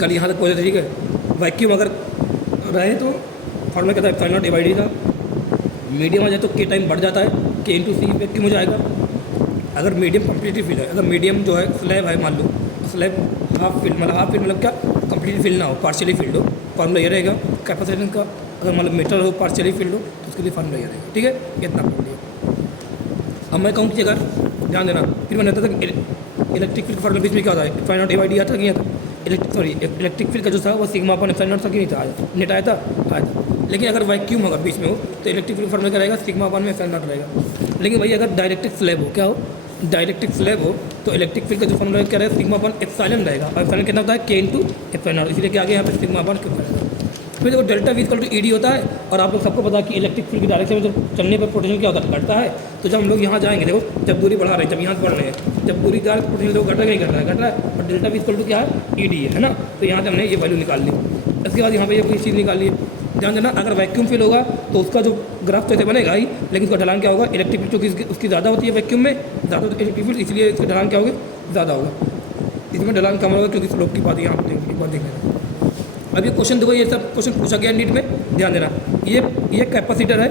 कल यहाँ तक पहुँचे थे, ठीक है। वैक्यूम अगर रहे तो फॉर्मूला कहता है एप्सिलॉन नॉट डिवाइड का, मीडियम आ जाए तो के टाइम बढ़ जाता है, के इंटू सी वैक्यूम हो जाएगा। अगर मीडियम कम्प्लीटली फिल है, अगर मीडियम जो है स्लैब है, मान लो स्लैब हाफ फिल, मतलब क्या कम्प्लीटली फिल ना हो, पार्शियली फिल्ड हो, फॉर्मूला ये रहेगा कैपेसिटेंस का। अगर मतलब मेटल हो पार्शियली फिल्ड हो तो उसके लिए फॉर्मूला ये रहेगा, ठीक है। इतना पढ़ लिया। अब मैं कहूँ कि अगर ध्यान देना, फिर मैंने बताया था इलेक्ट्रिक फील्ड का फॉर्मूला बीच में क्या होता है, एप्सिलॉन नॉट डिवाइड आता कि नहीं आता, इलेक्ट्रिक फील्ड का जो था वो सिग्मा अपॉन एप्सिलॉन नॉट था कि नहीं था, आया नेट आया था। लेकिन अगर वैक्यूम होगा बीच में हो तो इलेक्ट्रिक फील्ड फॉर्मूला क्या रहेगा, सिग्मा अपॉन में एप्सिलॉन नॉट रहेगा। लेकिन भाई अगर डायरेक्ट्रिक स्लैब हो, क्या हो, डायरेक्ट्रिक स्लैब हो तो इलेक्ट्रिक फील्ड का जो फॉर्मूला क्या रहेगा, सिग्मा अपॉन एप्सिलॉन रहेगा। और एप्सिलॉन कितना होता है, के इंटू एप्सिलॉन नॉट, इसलिए क्या आ गया यहाँ पे सिग्मा अपॉन क्यू रहेगा। फिर देखो delta V equal to E D होता है, और आप लोग सबको पता है कि इलेक्ट्रिक फील्ड की डायरेक्शन में जब चलने पर पोटेंशियल क्या होता है, घटता है। तो जब हम लोग यहाँ जाएंगे, देखो जब दूरी बढ़ा रहे हैं, जब यहाँ से बढ़ रहे हैं, जब दूरी जा रही है तो पोटेंशियल घट रहा है, नहीं घट रहा है, घट रहा है। और डेल्टा वी इक्वल टू क्या है, ईडी है ना। तो यहाँ से हमने ये वैल्यू निकाल ली। इसके बाद यहाँ पे ये कोई चीज़ निकाल ली। ध्यान देना, अगर वैक्यूम फील होगा तो उसका जो ग्राफ तो ऐसे बनेगा ही, लेकिन उसका ढलान क्या होगा, इलेक्ट्रिक फील्ड चूँकि उसकी ज़्यादा होती है वैक्यूम में, ज़्यादा इलेक्ट्रिक फील्ड, इसलिए इसका ढलान क्या होगा, ज़्यादा होगा। इसमें ढलान कम होगा क्योंकि स्लोप की बात यहाँ पर एक बार देख लेना। अब ये क्वेश्चन देखो, ये सब क्वेश्चन पूछा गया नीट में, ध्यान देना। ये कैपेसिटर है,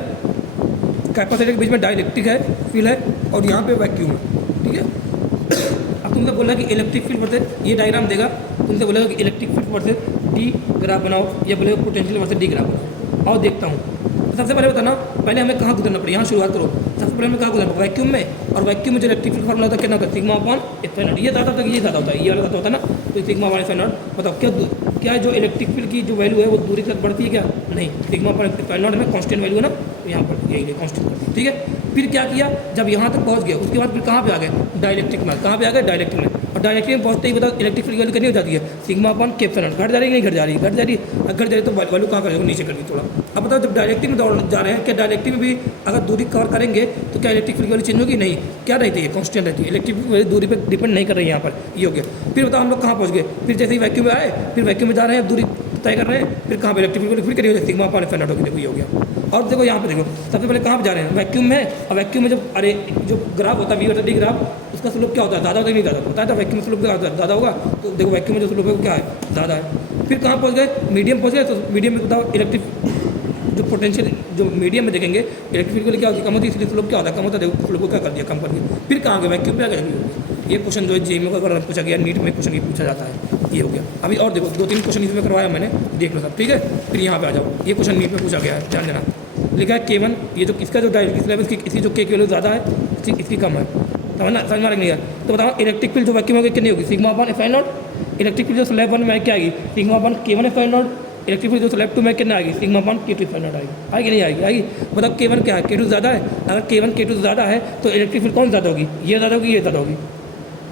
कैपेसिटर के बीच में डाइलेक्ट्रिक है, फील्ड है, और यहाँ पे वैक्यूम है, ठीक है। अब तुमसे बोला कि इलेक्ट्रिक फील्ड वर्सेस, ये डायग्राम देगा, तुमसे बोलेगा कि electric field versus D graph बनाओ, या बोलेगा पोटेंशियल वर्सेस डी ग्राफ बनाओ। और देखता हूँ, तो सबसे पहले बताना, पहले हमें कहाँ गुजरना पड़े, यहाँ शुरुआत करो। सबसे पहले हमें कहाँ गुजरना पड़ेगा, वैक्यूम में। और वैक्यूम में जो इलेक्ट्रिक फील्ड फॉर्मूला होता है कितना होता है, सिग्मा अपॉन एप्सिलॉन नॉट। ये ज़्यादा होता है, ये ज़्यादा होता है, ये वाला ज़्यादा होता है ना, तो सिग्मा अपॉन एप्सिलॉन नॉट। बताओ क्या है, जो इलेक्ट्रिक फील्ड की जो वैल्यू है वो दूरी तक बढ़ती है क्या, नहीं, सिग्मा अपॉन एप्सिलॉन नॉट में कांस्टेंट वैल्यू है ना, तो यहाँ पर यही कांस्टेंट बढ़ती है, ठीक है। फिर क्या किया, जब यहाँ तक पहुँच गया उसके बाद फिर कहाँ पे आ गए, डाइलेक्ट्रिक में। कहाँ पे आ गए, डाइलेक्ट्रिक में। और डायरेक्टली में पहुँचते ही बताओ इलेक्ट्रिक फील्ड की वैल्यू कितनी हो जाती है, सिग्मा अपॉन के एप्सिलॉन नॉट। घट जा रही है नहीं घट जा रही है, घट जा रही है। घट जा रही है तो वैल्यू कहाँ करेगा, नीचे कर दी थोड़ा। अब बताओ जब डायरेक्ट्रिक में दौड़ जा रहे हैं, क्या डायरेक्ट्रिक में भी अगर दूरी कवर करेंगे तो क्या इलेक्ट्रिक फील्ड की वैल्यू चेंज होगी, नहीं, क्या रहती है, कांस्टेंट रहती है। इलेक्ट्रिक वैल्यू दूरी पर डिपेंड नहीं कर रही है, यहाँ पर ये हो गया। फिर बताओ हम लोग कहाँ पहुँच गए, फिर जैसे ही वैक्यूम में आए, फिर वैक्यूम में जा रहे हैं, दूरी तय कर रहे हैं, फिर कहाँ पर इलेक्ट्रिक फील्ड फिर करिए सिग्मा अपॉन एप्सिलॉन नॉट होगी, देखो ये हो गया। और देखो यहाँ पे देखो, सबसे पहले कहाँ पर जा रहे हैं, वैक्यूम में। और वैक्यूम में जब जो ग्राफ होता है वी वर्सेस डी ग्राफ, उसका स्लोप क्या होता है, ज़्यादा होता है नहीं ज़्यादा होता है, तो वैक्यूम में स्लोप क्या होता है, ज़्यादा होगा। तो देखो वैक्यूम में जो स्लोप है वो क्या है, ज़्यादा है। फिर कहाँ पहुँच गए, मीडियम पहुँच गए। तो मीडियम में बताओ इलेक्ट्रिक जो पोटेंशियल जो मीडियम में देखेंगे इलेक्ट्रिक फील्ड क्या होती है, कम होती है, इसलिए स्लोप क्या होता है, कम होता है। देखो स्लोप को क्या कर दिया, कम कर दिया। फिर कहाँ गए, वैक्यूम पे आ गए। ये क्वेश्चन जो है जेईई में अगर पूछा गया, नीट में क्वेश्चन ये पूछा जाता है, ये हो गया। अभी और देखो 2-3 क्वेश्चन इसमें करवाया मैंने, देख लो सब, ठीक है। फिर यहाँ पे आ जाओ, ये क्वेश्चन नीट में पूछा गया है, ध्यान देना। लिखा है K1, ये जो इसका जो डायरेक्ट्रिक स्लैब है इसकी जो K की वैल्यू ज़्यादा है, इसकी कम है, समझना, समझ में नहीं है। तो बताओ इलेक्ट्रिक फील्ड जो वैक्यूम होगी कितनी होगी, sigma upon epsilon not. Electric field जो स्लैब 1 में क्या आएगी, sigma upon K1 epsilon not. Electric field जो स्लैब 2 में कितना आएगी, sigma upon K2 epsilon not आएगी। आएगी नहीं आएगी, आएगी। बताओ K1 क्या है, K2 ज़्यादा है। अगर K1 K2 ज़्यादा है तो इलेक्ट्रिक फील्ड कौन ज़्यादा होगी, ये ज़्यादा होगी, ये ज़्यादा होगी।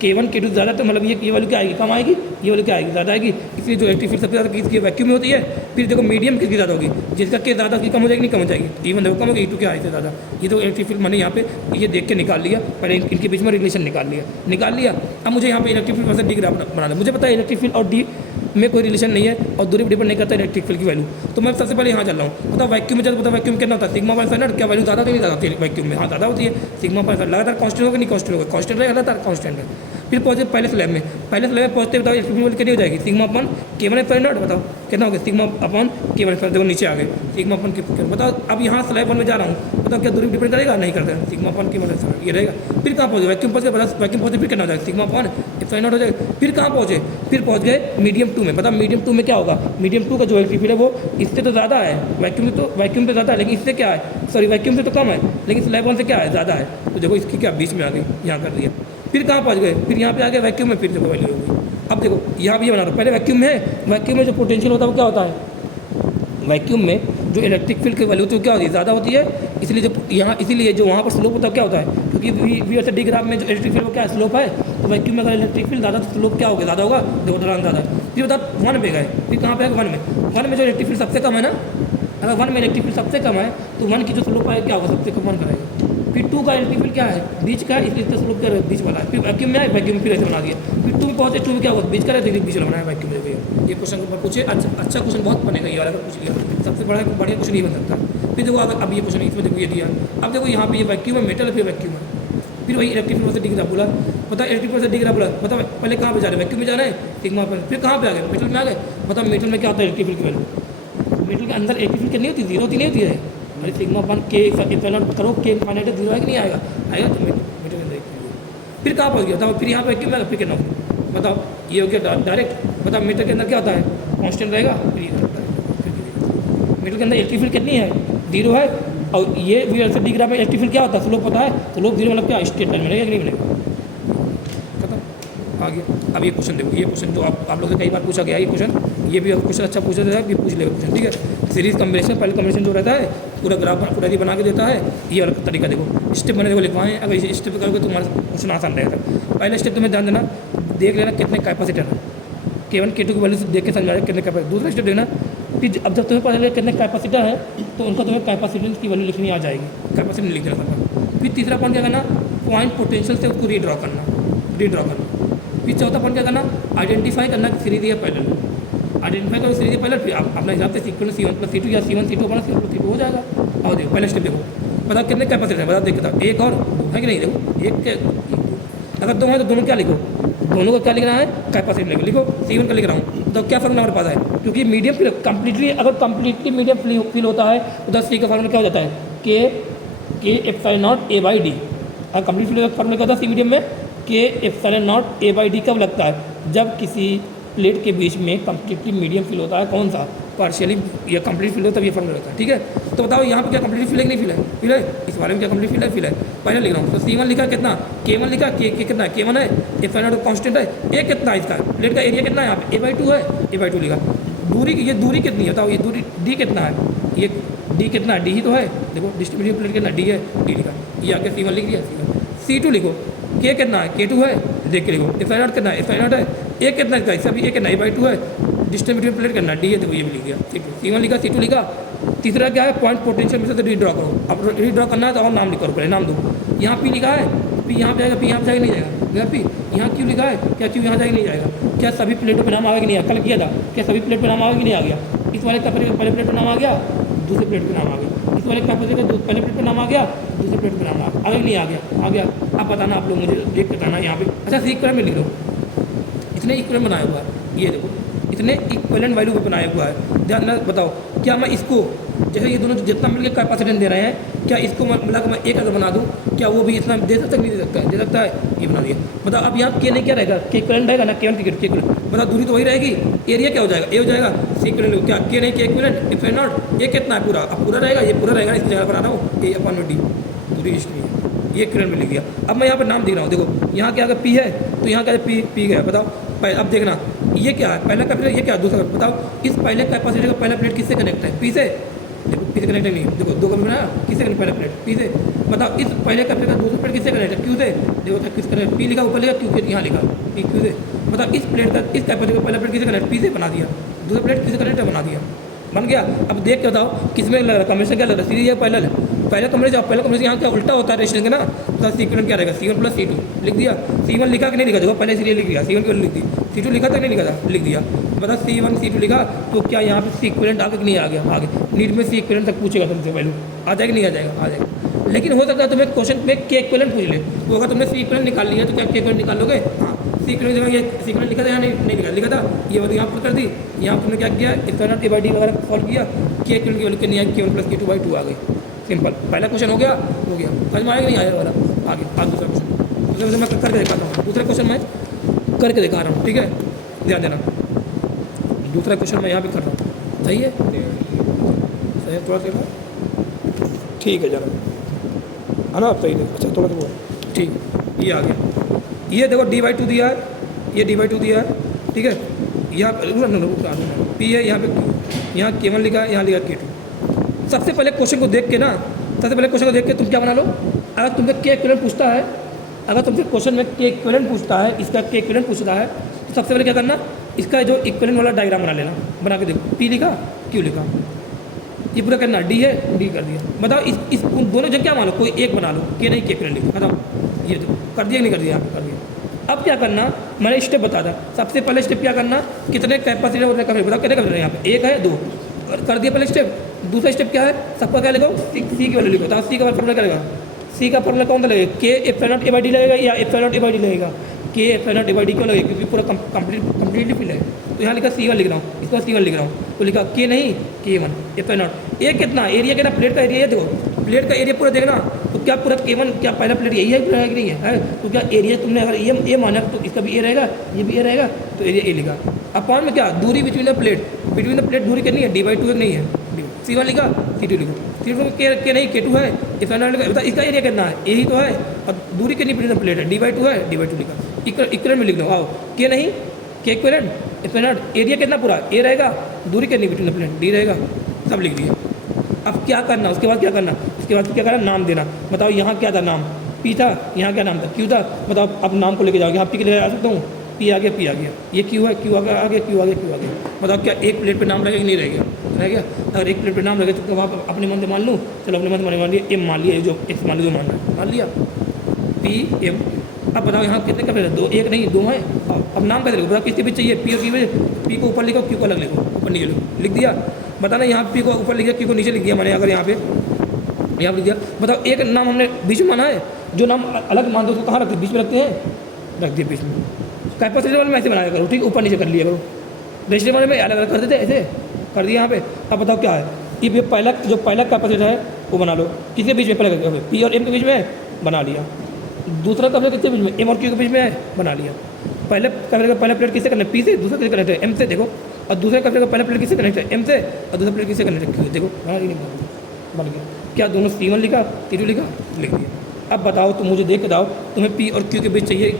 K1 K2 ज़्यादा, तो मतलब ये वैल्यू क्या आएगी, कम आएगी, ये वैल्यू क्या आएगी, ज़्यादा आएगी। इसलिए जो इलेक्ट्रिक फील्ड सबसे ज़्यादा किसकी वैक्यूम में होती है। फिर देखो मीडियम किसकी ज़्यादा होगी, जिसका K ज़्यादा उसकी कम हो जाएगी, नहीं कम हो जाएगी। E1 देखो कम होगी, E2 क्या है इससे ज़्यादा। ये तो इलेक्ट्रिक फील्ड मैंने यहाँ पे ये देख के निकाल लिया, पहले इनके बीच में रिलेशन निकाल लिया। अब मुझे यहाँ पे electric field versus D graph बनाना है। मुझे पता है इलेक्ट्रिक फील्ड और डी में कोई रिलेशन नहीं है और दूरी पर डिपेंड नहीं करता इलेक्ट्रिक फील्ड की वैल्यू। तो मैं सबसे पहले यहाँ चल रहा हूँ। पता वैक्यूम में चल, पता वैक्यूम कितना होता है, सिग्मा अपॉन एप्सिलॉन नॉट। क्या वैल्यू ज़्यादा होती है, नहीं ज़्यादा होती है वैक्यूम में, हाँ ज़्यादा होती है। सिग्मा अपॉन एप्सिलॉन लगातार कांस्टेंट होगा, नहीं कांस्टेंट होगा, कांस्टेंट रहेगा, लगातार कांस्टेंट है। फिर पहुँचे पहले स्लैब में, पहुँचते बताओ इलेक्ट्रिक फील्ड कितनी हो जाएगी, sigma upon K1 epsilon not. बताओ कितना हो गया, सिग्मा अपॉन K1 एप्सिलॉन। देखो नीचे आ गए, सिग्मा अपॉन K1। बताओ अब यहाँ स्लैब 1 में जा रहा हूँ, बताओ क्या दूरी डिपेंड करेगा, नहीं करता, सिग्मा अपॉन K1 एप्सिलॉन ये रहेगा। फिर कहाँ पहुँचे, वैक्यूम पहुँचे, बता वैक्यूम पहुँचे, फिर कितना हो जाएगा, सिग्मा अपॉन एप्सिलॉन नॉट हो जाएगा। फिर कहाँ पहुँचे, फिर पहुँच गए मीडियम 2 में। पता मीडियम 2 में क्या होगा, मीडियम 2 का जो इलेक्ट्रिक फील्ड है वो इससे तो ज़्यादा है, वैक्यूम पे ज़्यादा है, लेकिन इससे क्या है, सॉरी वैक्यूम से तो कम है, लेकिन स्लैब 1 से क्या है, ज़्यादा है। तो देखो इसकी क्या बीच में आ गई, यहाँ कर दिया। फिर कहाँ पहुँच गए, फिर यहाँ पे आ गए वैक्यूम में, फिर देखो वैल्यू हो गई। अब देखो यहाँ भी बना रहा हूँ, पहले वैक्यूम में जो पोटेंशियल होता है वो क्या होता है, वैक्यूम में जो इलेक्ट्रिक फील्ड की वैल्यू होती है क्या होती है, ज़्यादा होती है। इसीलिए जो वहाँ पर स्लोप होता है क्या होता है, क्योंकि वी वर्सेस डी ग्राफ में जो इलेक्ट्रिक फील्ड वो क्या स्लोप है, तो वैक्यूम में अगर इलेक्ट्रिक फील्ड ज़्यादा तो स्लोप क्या होगा, ज़्यादा होगा। देखो ढलान ज़्यादा है। फिर बता 1 पे गए, फिर कहाँ पे है, 1 में जो इलेक्ट्रिक फील्ड सबसे कम है ना, अगर 1 में इलेक्ट्रिक फील्ड सबसे कम है तो 1 की जो स्लोप है क्या होगा, सबसे कम 1 करेगा। फिर 2 का इलेक्ट्रिक फील्ड क्या है, बीच का, इसलिए इसका स्लोप क्या है, बीच वाला है। फिर वैक्यूम में आए, वैक्यूम फिर ऐसे बना दिया। फिर 2 में पहुँचे, 2 में क्या होगा, बीच का है, तो बीच वाला बनाया वैक्यूम में। ये क्वेश्चन पर पूछे, अच्छा क्वेश्चन बहुत बनेगा ये वाला, अगर पूछ लिया सबसे बढ़िया क्वेश्चन ये बन सकता। फिर देखो अगर अब ये क्वेश्चन इसमें देखो ये दिया, अब देखो यहाँ पे ये वैक्यूम है, मेटल है, फिर वैक्यूम है, फिर वही इलेक्ट्रिक फील्ड से डी ग्राफ बोला। पता इलेक्ट्रिक से डिग्रा प्लस, पता पहले कहाँ पे जा रहे हैं, वैक्यूम में जा रहे हैं, सिग्मा पर, फिर कहाँ पे आ गए, मेटल में आ गए। पता मेटल में क्या होता है इलेक्ट्रिक फील्ड की वैल्यू, मेटल के अंदर इलेक्ट्रिक फील्ड कितनी होती है, 0 होती नहीं होती है। अरे सिग्मा अपन के इक्वल करो, के इनफाइनाइट 0 है कि नहीं आएगा, आएगा। तो मेटल के अंदर फिर कहाँ पहुँच गया बताओ, फिर यहाँ पे वैक्यूम में फिर कितना बताओ, ये हो गया डायरेक्ट। बताओ मीटर के अंदर क्या होता है, कांस्टेंट रहेगा, फिर ये होता है। मीटर के अंदर इलेक्ट्रिक फील्ड कितनी है, 0 है। और ये वी एल से डी ग्राफ में इलेक्ट्रिक फील्ड क्या होता है, स्लोप पता है, स्लोप 0 मतलब क्या, स्ट्रेट लाइन मिलेगा कि नहीं मिलेगा। खत्म, आ गया। अब ये क्वेश्चन देखो, ये क्वेश्चन जो आप लोग से कई बार पूछा गया, ये क्वेश्चन, ये भी क्वेश्चन अच्छा पूछा जाता है कि पूछ लेगा क्वेश्चन, ठीक है। सीरीज कॉम्बिनेशन, पहले कॉम्बिनेशन जो रहता है पूरा ग्राफ पूरा बना के देता है, ये वाला तरीका देखो, स्टेप मैंने देखो लिखवाए हैं। अगर इसे स्टेप करोगे तो तुम्हारा क्वेश्चन आसान रहेगा। पहले स्टेप तुम्हें ध्यान देना, देख लेना कितने कैपेसिटर है, K1 K2 की वैल्यू देख के समझा कितने कैपेसिटर। दूसरा स्टेप देखना कि अब जब तुम्हें पता चले कितने कैपेसिटर है तो उनका तुम्हें कैपेसिटेंस की वैल्यू लिखनी आ जाएगी, कैपेसिटेंस लिख देना। फिर तीसरा पॉइंट क्या करना, पॉइंट पोटेंशियल से उसको रीड्रॉ करना। फिर चौथा पॉइंट क्या करना, आइडेंटिफाई करना कि सीरीज या पैरेलल, आइडेंटिफाई करो सीरीज या पैरेलल। फिर आप अपने हिसाब से सीक्वेंस C1 + C2 या C1 C2 अपना C1 + C2 हो जाएगा। और देखो पहले स्टेप देखो, बताओ कितने कैपेसिटर है, बताओ देख के, एक और दो है कि नहीं, देखो एक के, अगर दो है तो दोनों क्या लिखो, दोनों को क्या लिखना है, कैपेसिटी लिखो। C1 का लिख रहा हूँ तो क्या फॉर्मूला हमारे पास है, क्योंकि मीडियम फिल कंप्लीटली, अगर कंप्लीटली मीडियम फिल होता है तो 10 C का फॉर्मूला क्या हो जाता है, के एप्सिलॉन नॉट A/D। और कंप्लीट फिल का फॉर्मूला क्या होता है सी मीडियम में, के एप्सिलॉन नॉट A/D कब लगता है, जब किसी प्लेट के बीच में कंप्लीटली मीडियम फिल होता है, कौन सा, पार्शियली या कंप्लीट फिल हो, तब ये फॉर्मूला रहता है, ठीक है। तो बताओ यहाँ पे क्या कंप्लीट फिल है कि नहीं, फिल है, इस बारे में क्या कंप्लीट फिल है, पहले लिख रहा हूँ। तो C1 लिखा कितना, K1 लिखा, के कितना है, K1 है, एप्सिलॉन नॉट कांस्टेंट है, ए कितना है, इसका प्लेट का एरिया कितना है, यहाँ पे A/2 है, A/2 लिखा। दूरी, ये दूरी कितनी है बताओ, ये दूरी D कितना है, ये D कितना है, D ही तो है, देखो डिस्ट्रीब्यूटिव प्लेट कितना D है, D लिखा, ये आगे C1 लिख दिया, C2 लिखो, K कितना है, K2 है, देख के लिखो, एप्सिलॉन नॉट कितना है, एप्सिलॉन नॉट है, A कितना है, इसका भी A कितना है, A/2 है, डिस्ट्रीब्यूटिव प्लेट करना D है, देखो ये भी लिख दिया, C1 लिखा, C2 लिखा। तीसरा क्या है, पॉइंट पोटेंशियल में से रीड्रॉ करो। अब रीड्रॉ करना है तो और नाम लिखो, पहले नाम दो। यहाँ P लिखा है, P यहाँ पे जाएगा, P यहाँ पे जाएगा नहीं जाएगा, P यहाँ Q लिखा है, क्या Q यहाँ जाएगा नहीं जाएगा, क्या सभी प्लेटों पर नाम आएगा नहीं आया, कल किया था, क्या सभी प्लेट पर नाम आएगा नहीं आ गया, इस वाले का पहले प्लेट पर नाम आ गया, दूसरे प्लेट पर नाम आ गया, इस वाले का पहले प्लेट पर नाम आ गया, दूसरे प्लेट पर नाम आ गया नहीं आ गया, आ गया। अब बताना आप लोग, मुझे देख बताना यहाँ पे। अच्छा सीक्वेंस में लिख लो, इतने इक्वलेंट बनाया हुआ है, ये देखो इतने इक्वलेंट वैल्यू पे बनाया हुआ है। ध्यान ना बताओ, क्या मैं इसको, जैसे ये दोनों जितना मिलकर कैपेसिटेंस दे रहे हैं, क्या इसको मिला कर मैं एक अगर बना दूँ, क्या वो भी इतना दे सकता है, नहीं दे सकता है, दे सकता है, ये बना दिया। बताओ अब यहाँ के नहीं क्या रहेगा, के इक्वलेंट रहेगा ना, K1 के इक्वलेंट। बताओ दूरी तो वही रहेगी, एरिया क्या हो जाएगा, ए हो जाएगा, सी इक्वलेंट, क्या के नहीं के इक्वलेंट, एप्सिलॉन नॉट, ये कितना है पूरा, अब पूरा रहेगा, ये पूरा रहेगा, इसकी जगह पर आ रहा हूँ A/D, दूरी इसकी ये इक्वलेंट में लिख दिया। अब मैं यहाँ पर नाम दे रहा हूँ, देखो यहाँ क्या अगर P है तो यहाँ क्या P गया, बताओ अब देखना ये क्या है, पहला कैपेसिटर, ये क्या है दूसरा, बताओ इस पहले कैपेसिटर का पहला प्लेट किससे कनेक्ट है, P से, देखो P से कनेक्ट नहीं, देखो दो कभी बनाया, किससे कनेक्ट, पहला प्लेट P से। बताओ इस पहले कैपेसिटर का दूसरा प्लेट किससे कनेक्ट है, Q से, देखो किस कनेक्ट, P लिखा ऊपर लिखा, Q के यहाँ लिखा Q से। बताओ इस प्लेट का, इस कैपेसिटर का पहला प्लेट किससे कनेक्ट, P से बना दिया, दूसरा प्लेट किससे कनेक्ट बना दिया, बन गया। अब देख के बताओ किसमें लग रहा है, कॉम्बिनेशन क्या लग रहा है, सीरीज या पैरेलल, पहले कॉम्बिनेशन, पहले कॉम्बिनेशन यहाँ क्या उल्टा होता है रेशियो के ना, तो इक्विवेलेंट क्या रहेगा, C1 + C2 लिख दिया। C1 लिखा कि नहीं लिखा, देखो पहले इसलिए लिख दिया, C1 की वैल्यू लिख दी, C2 लिखा था नहीं लिखा था, लिख दिया। बता C1 C2 लिखा तो क्या यहाँ पे इक्विवेलेंट आगे कि नहीं आ गया, आगे नीट में इक्विवेलेंट तक पूछेगा तुमसे, वैल्यू आ जाएगा नहीं आ जाएगा, आ जाएगा। लेकिन हो सकता है तुम्हें क्वेश्चन में के इक्विवेलेंट पूछ ले, तो अगर तुमने इक्विवेलेंट निकाल लिया तो क्या के इक्विवेलेंट निकाल लोगे, हाँ इक्विवेलेंट जगह ये इक्विवेलेंट लिखा था या नहीं लिखा, लिखा था, ये बात यहाँ पर कर दी, यहाँ तुमने क्या किया, इक्विवेलेंट A/D वगैरह सॉल्व किया, के इक्विवेलेंट की वैल्यू कितनी आई, K1 + K2/2 आ गई, सिंपल। पहला क्वेश्चन हो गया, समझ में आएगा नहीं आया वाला, आगे आज दूसरा क्वेश्चन, दूसरा मैं करके दिखाता हूँ, दूसरा क्वेश्चन मैं करके दिखा रहा हूँ, ठीक है, ध्यान देना। दूसरा क्वेश्चन मैं यहाँ पे कर रहा हूँ, सही है, सही है, थोड़ा सा ठीक है जरा, है ना, सही है, अच्छा थोड़ा सा ठीक, ये आ गया, ये देखो D/2 दिया है, ये D/2 दिया है, ठीक है, यहाँ P है, यहाँ पे यहाँ K1 लिखा है, यहाँ लिखा K2। सबसे पहले क्वेश्चन को देख के ना, सबसे पहले क्वेश्चन को देख के तुम क्या बना लो, अगर तुमसे के इक्विवेलेंट पूछता है, अगर तुमसे क्वेश्चन में के इक्विवेलेंट पूछता है, इसका के इक्विवेलेंट पूछता है, तो सबसे पहले क्या करना, इसका जो इक्विवेलेंट वाला डायग्राम बना लेना, बना के देखो, P लिखा, Q लिखा, ये पूरा करना, D है, D कर दिया। बताओ इस उन दोनों जगह क्या मानो, कोई एक बना लो, के नहीं के इक्विवेलेंट लिखो, बताओ ये तो कर दिया नहीं कर दिया, कर दिया। अब क्या करना, मैंने स्टेप बता था, सबसे पहले स्टेप क्या करना, कितने कैपेसिटर होते हैं, बताओ कितने कैपेसिटर यहाँ पे, एक है, दो, कर दिया पहले स्टेप। दूसरा स्टेप क्या है, सबका क्या लिखो, सी की वैल्यू लिखो, तो सी का फॉर्मूला क्या रहेगा, सी का फॉर्मूला कौन सा लगेगा, के epsilon not A by D लगेगा या epsilon not A by D लगेगा, के epsilon not A by D क्यों लगेगा, क्योंकि पूरा कंप्लीटली फिल है। तो यहाँ लिखा C1 लिख रहा हूँ, इसका C1 लिख रहा हूँ, तो लिखा के नहीं K1 एप्सिलॉन नॉट। ए कितना एरिया, कितना प्लेट का एरिया है, देखो प्लेट का एरिया पूरा देखना, तो क्या पूरा K1 क्या पहला प्लेट यही है कि नहीं है, तो क्या एरिया तुमने अगर ए माना तो इसका भी ए रहेगा, ये भी ए रहेगा, तो एरिया ए लिखा। अपॉन में क्या दूरी बिटवीन द प्लेट दूरी कितनी है, D/2 नहीं है, C1 लिखा, C2 लिखो, C2 के नहीं K2 है, एप्सिलॉन नॉट बता इसका एरिया कितना है, यही तो है, और दूरी कितनी बिटवीन द प्लेट है, D/2 है, D/2 लिखा। इक्वलेंट में लिख लो, आओ के नहीं के इक्वलेंट एप्सिलॉन नॉट, एरिया कितना पूरा ए रहेगा, दूरी कितनी बिटवीन द प्लेट D रहेगा, सब लिख दिया। अब क्या करना, उसके बाद क्या करना, उसके बाद क्या करना, नाम देना। बताओ यहाँ क्या था नाम, P था, यहाँ क्या नाम था, Q था। बताओ अब नाम को लेके जाओ, यहाँ P के लिए आ सकता हूँ, P आ गया, P आ गया, ये Q है, Q आ गया, Q आ गया, Q आ गया। बताओ क्या एक प्लेट पे नाम रहेगा कि नहीं रहेगा, रह गया। अगर एक प्लेट पे नाम रहेगा तो वहाँ अपने मन से मान लूँ, चलो अपने मन से मान लिया, M मान लिया, जो X मान लिया, मान लिया P M। अब बताओ यहाँ कितने का प्लेट है, 2, 1 नहीं 2 है। अब नाम कैसे लिखो, बताओ किसके बीच चाहिए, P और Q में, P को ऊपर लिखो, Q को अलग लिखो, ऊपर नीचे लिख दिया। बताना यहाँ P को ऊपर लिख दिया, Q को नीचे लिख दिया मैंने, अगर यहाँ पे लिख दिया। बताओ एक नाम हमने बीच में माना है, जो नाम अलग मान दो उसको कहाँ रखते हैं, बीच में रखते हैं, रख दिया बीच में। कैपेसिटर वाले में ऐसे बनाया करो, ठीक, ऊपर नीचे कर लिया करो। रजिस्टर वाले में अलग अलग कर देते ऐसे कर दिया यहाँ पे। अब बताओ क्या है, ये पहला कैपेसिटर है वो बना लो, किसके बीच में, पहले P और M के बीच में बना लिया। दूसरा कैपेसिटर किसके बीच में, M और Q के बीच में बना लिया। पहले कैपेसिटर का पहला प्लेट किससे कनेक्ट, P से, दूसरा किससे कनेक्ट है, M से, देखो। और दूसरे कैपेसिटर का पहला प्लेट किससे कनेक्ट है, M से, और दूसरा प्लेट किससे कनेक्ट है, Q, देखो बन गया। क्या दोनों C1 लिखा, C2 लिखा, लिख दिया। अब बताओ तुम मुझे देख के दाओ, तुम्हें P और Q के बीच चाहिए,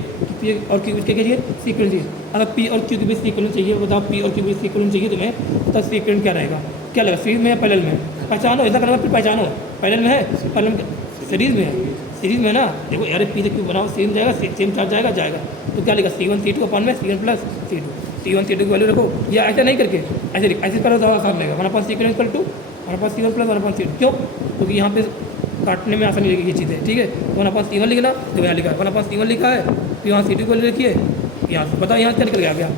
P और Q के बीच क्या चाहिए, सीक्वेंस चाहिए। अगर P और Q के बीच सीक्वेंस चाहिए, बताओ P और Q के बीच सीक्वेंस चाहिए तुम्हें, तो सीक्वेंस क्या रहेगा, क्या लगेगा, सीरीज में या पैरेलल में, पहचानो, ऐसा करना फिर पहचानो, पैरेलल में है, पैरेलल में, सीरीज में है, सीरीज में ना। देखो यार P से Q बनाओ, सेम जाएगा, सेम चार्ज जाएगा, तो क्या लिखा, C1 C2 अपॉन में C1 plus C2, C1 C2 की वैल्यू रखो, या ऐसा नहीं करके ऐसे करो तो आसान रहेगा, 1 upon sequence equal to 1 upon C1 plus 1 upon C2। क्यों, क्योंकि यहाँ पे काटने में आसानी लगेगी ये चीज़ें, ठीक है। तो 1 अपॉन C1 लिखना, तो यहाँ लिखा है 1 अपॉन C1 लिखा है, फिर यहाँ C2 की वैल्यू लिखिए, यहाँ से बताओ यहाँ क्या निकल के आ गया,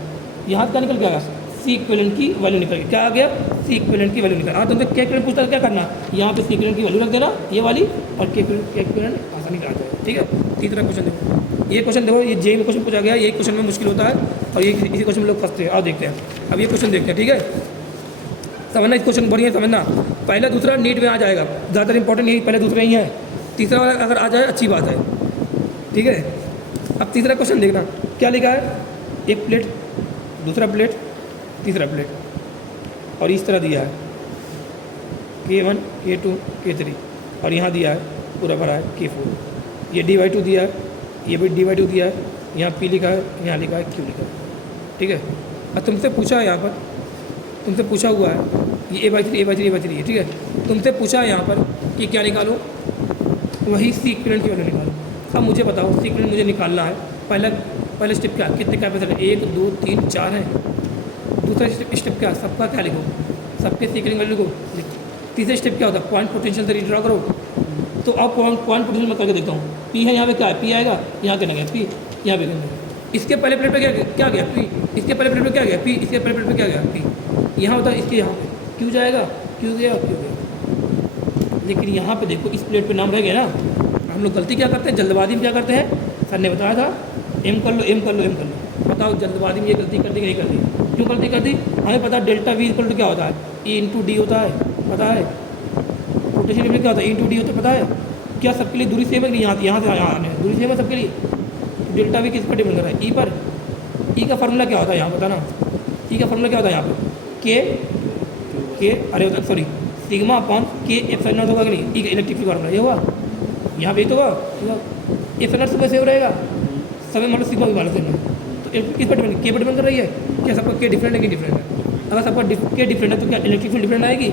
यहाँ क्या निकल के आ गया, C इक्विवेलेंट की वैल्यू निकल गई, क्या आ गया, C इक्विवेलेंट की वैल्यू निकल। हाँ तुमसे K इक्विवेलेंट पूछता है क्या करना, यहाँ पे C इक्विवेलेंट की वैल्यू रख देना ये वाली, और K इक्विवेलेंट आसानी से आ जाएगा, ठीक है। तीसरा क्वेश्चन देखो, ये क्वेश्चन देखो, ये जे में क्वेश्चन पूछा गया, ये क्वेश्चन में मुश्किल होता है, और ये इसी क्वेश्चन में लोग फंसते हैं। और देखते हैं, अब ये क्वेश्चन देखते हैं, ठीक है। समझना इस क्वेश्चन बढ़िया समझना, पहला दूसरा नीट में आ जाएगा, ज़्यादातर इंपॉर्टेंट यही पहले दूसरा ही है, तीसरा वाला अगर आ जाए अच्छी बात है, ठीक है। अब तीसरा क्वेश्चन देखना क्या लिखा है, एक प्लेट, दूसरा प्लेट, तीसरा प्लेट, और इस तरह दिया है K1 K2 K3, और यहाँ दिया है पूरा भरा है K4, ये D/2 दिया है, ये भी D/2 दिया है, यहाँ P लिखा है, यहाँ लिखा है Q लिखा है, ठीक है। अब तुमसे पूछा है यहाँ पर, तुमसे पूछा हुआ है ये A/3 है, ठीक है। तुमसे पूछा है यहाँ पर कि क्या निकालो, वही C इक्विवेलेंट की वैल्यू निकालो। अब मुझे बताओ C इक्विवेलेंट मुझे निकालना है, पहला स्टेप क्या, कितने कैपेसिटर, 1 2 3 4 है। दूसरा स्टेप क्या, सबका क्या लिखो, सबके C इक्विवेलेंट वैल्यू लिखो। तीसरा स्टेप क्या होता है, पॉइंट पोटेंशियल से ड्रा करो। तो अब पॉइंट पोटेंशियल मैं करके देखता हूँ, P है यहाँ पे, क्या है P आएगा, यहाँ क्या गया P, यहाँ पे गया, इसके पहले प्लेट पे क्या गया P, इसके पहले प्लेट पे क्या गया P, इसके पहले प्लेट पे क्या गया P, यहाँ होता है, इसके यहाँ पे Q जाएगा, Q गया, Q गया। लेकिन यहाँ पे देखो इस प्लेट पे नाम रह गया ना। हम लोग गलती क्या करते हैं, जल्दबाजी में क्या करते हैं, सर ने बताया था M कर लो, M कर लो, M कर लो। बताओ जल्दबाजी में ये गलती कर दी कि नहीं कर दी, क्यों गलती कर दी, हमें पता डेल्टा V इक्वल टू क्या होता है, E इंटू डी होता है, पता है। पोटेंशियल डिफरेंस क्या होता है, E इंटू डी होता है, पता है। क्या सबके लिए दूरी सेम है कि यहाँ से यहाँ आने दूरी सेम है सबके लिए, डेल्टा V किस पर डिपेंड कर रहा है, E पर। E का फार्मूला क्या होता है यहाँ बताना, E का फार्मूला क्या होता है यहाँ पर, के अरे होता sorry sigma upon K epsilon not होगा कि नहीं, E का इलेक्ट्रिक फील्ड फार्मूला ये हुआ, यहाँ पे तो हुआ एप्सिलॉन नॉट सुबह सेव रहेगा, समय मतलब सिग्मा भी मालूम है। तो किस पर डिपेंड, K पर डिपेंड कर रही है, क्या सबका K डिफरेंट है कि डिफरेंट है। अगर सबका K डिफरेंट है तो क्या इलेक्ट्रिक फील्ड डिफरेंट आएगी,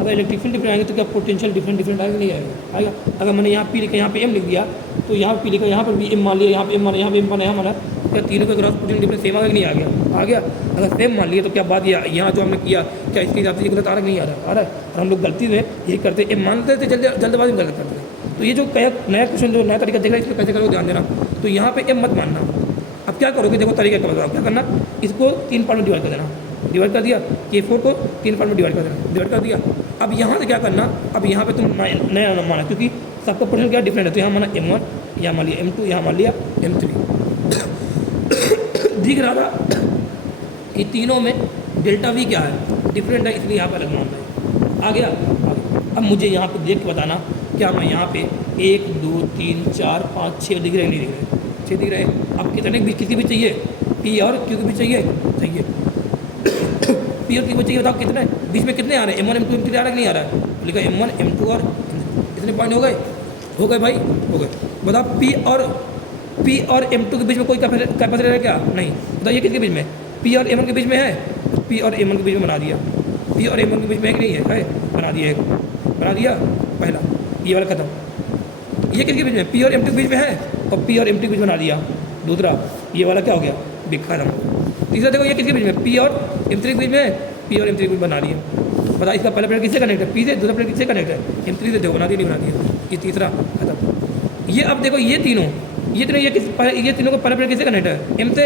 अगर इलेक्ट्रिक फील्ड डिफरेंट आएगी तो क्या पोटेंशियल डिफरेंट आएगा नहीं आएगा। अगर मैंने यहाँ P लिखा, यहाँ पे M लिख दिया, तो यहाँ P लिखा, यहाँ पर भी M मान लिया, यहाँ पे M माना, यहाँ पे M माना, यहाँ माना, क्या तीनों का क्रॉस पोटेंशियल डिफरेंस सेम आ गया कि नहीं आ गया, आ गया। अगर सेम मान लिया तो क्या बात, यहाँ जो हमने किया क्या इसके हिसाब से ये गलत आ रहा नहीं आ रहा, और हम लोग गलती में यही करते M मानते थे, जल्दबाजी में गलत करते थे। तो ये जो नया क्वेश्चन जो नया तरीका देख रहा है इसमें कैसे करोगे ध्यान देना। तो यहाँ पे M मत मानना। अब क्या करोगे, देखो तरीका क्या बताओ, क्या करना, इसको 3 पार्ट में डिवाइड कर देना, डिवाइड कर दिया, K4 को 3 पार्ट में डिवाइड कर देना, डिवाइड कर दिया। अब यहाँ से क्या करना, अब यहाँ पे तुम नया माना, क्योंकि सबका पोटेंशियल क्या डिफरेंट है। तो यहाँ माना M1, यहाँ मान लिया M2, यहाँ मान लिया M3। दिख रहा था कि तीनों में डेल्टा V क्या है, डिफरेंट है, इसलिए यहाँ पर अलग मानना है। आ गया। अब मुझे यहाँ पे देख के बताना क्या मैं यहाँ पे 1 2 3 4 5 6 दिख रहे नहीं दिख रहे, 6 दिख रहे। अब कितने भी किसी भी चाहिए, P और Q के भी चाहिए, चाहिए P और Q को चाहिए। बताओ कितने बीच में कितने आ रहे हैं, M1 M2 M3 आ रहा है कि नहीं आ रहा है। तो लिखा M1 M2 और कितने पॉइंट हो गए, हो गए भाई, हो गए। बताओ P और M2 के बीच में कोई कैपेसिटर है क्या, नहीं। बताइए किसके बीच में, P और M1 के बीच में है, P और M1 के बीच में बना दिया। P और M1 के बीच में है कि नहीं है, बना दिया, एक बना दिया पहला, ये वाला खत्म। ये किसके बीच में, P और M2 के बीच में है, और P और M2 के बीच में बना दिया। दूसरा ये वाला क्या हो गया, बिग खत्म। तीसरा देखो ये किसके बीच में, P और M3 के बीच में है, P और M3 के बीच में बना दिया। बता इसका पहला प्लेट किससे कनेक्ट है, P से, दूसरा प्लेट किससे कनेक्ट है, M3 से। देखो बना दिया, नहीं बना दिया, ये तीसरा खत्म। ये अब देखो ये तीनों ये तीनों का पहला प्लेट किससे कनेक्ट है, M से,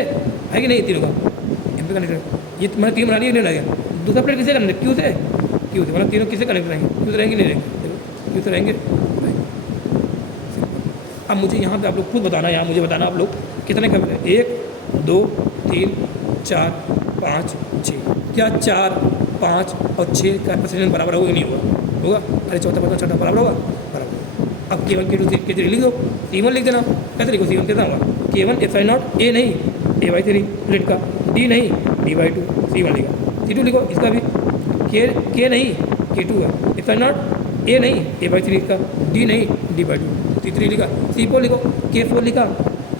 है कि नहीं, तीनों का M से कनेक्ट है। ये मैंने तीन बना दिया, नहीं बना दिया। दूसरा प्लेट किससे कनेक्ट है, Q से, मतलब तीनों किससे कनेक्ट रहेंगे, Q से रहेंगे, नहीं रहेंगे, Q से रहेंगे। अब मुझे यहाँ पे आप लोग खुद बताना, यहाँ मुझे बताना आप लोग कितने कैपेसिटर, 1 2 3 4 5 6, क्या 4 5 और 6 कैपेसिटर बराबर होगा कि नहीं होगा, होगा। अरे चौथा पता छठा बराबर होगा, बराबर। अब K1 K2 K3 लिख दो, C1 लिख देना, कैसे लिखो, C1 कितना होगा, K1 F0 A नहीं A/3 प्लेट का, D नहीं D/2, C1 लिखा। C2 लिखो, इसका भी K नहीं K2 का, F0 A नहीं A/3 का, D नहीं D/2, C3 लिखा। C4 लिखो, K4 लिखा,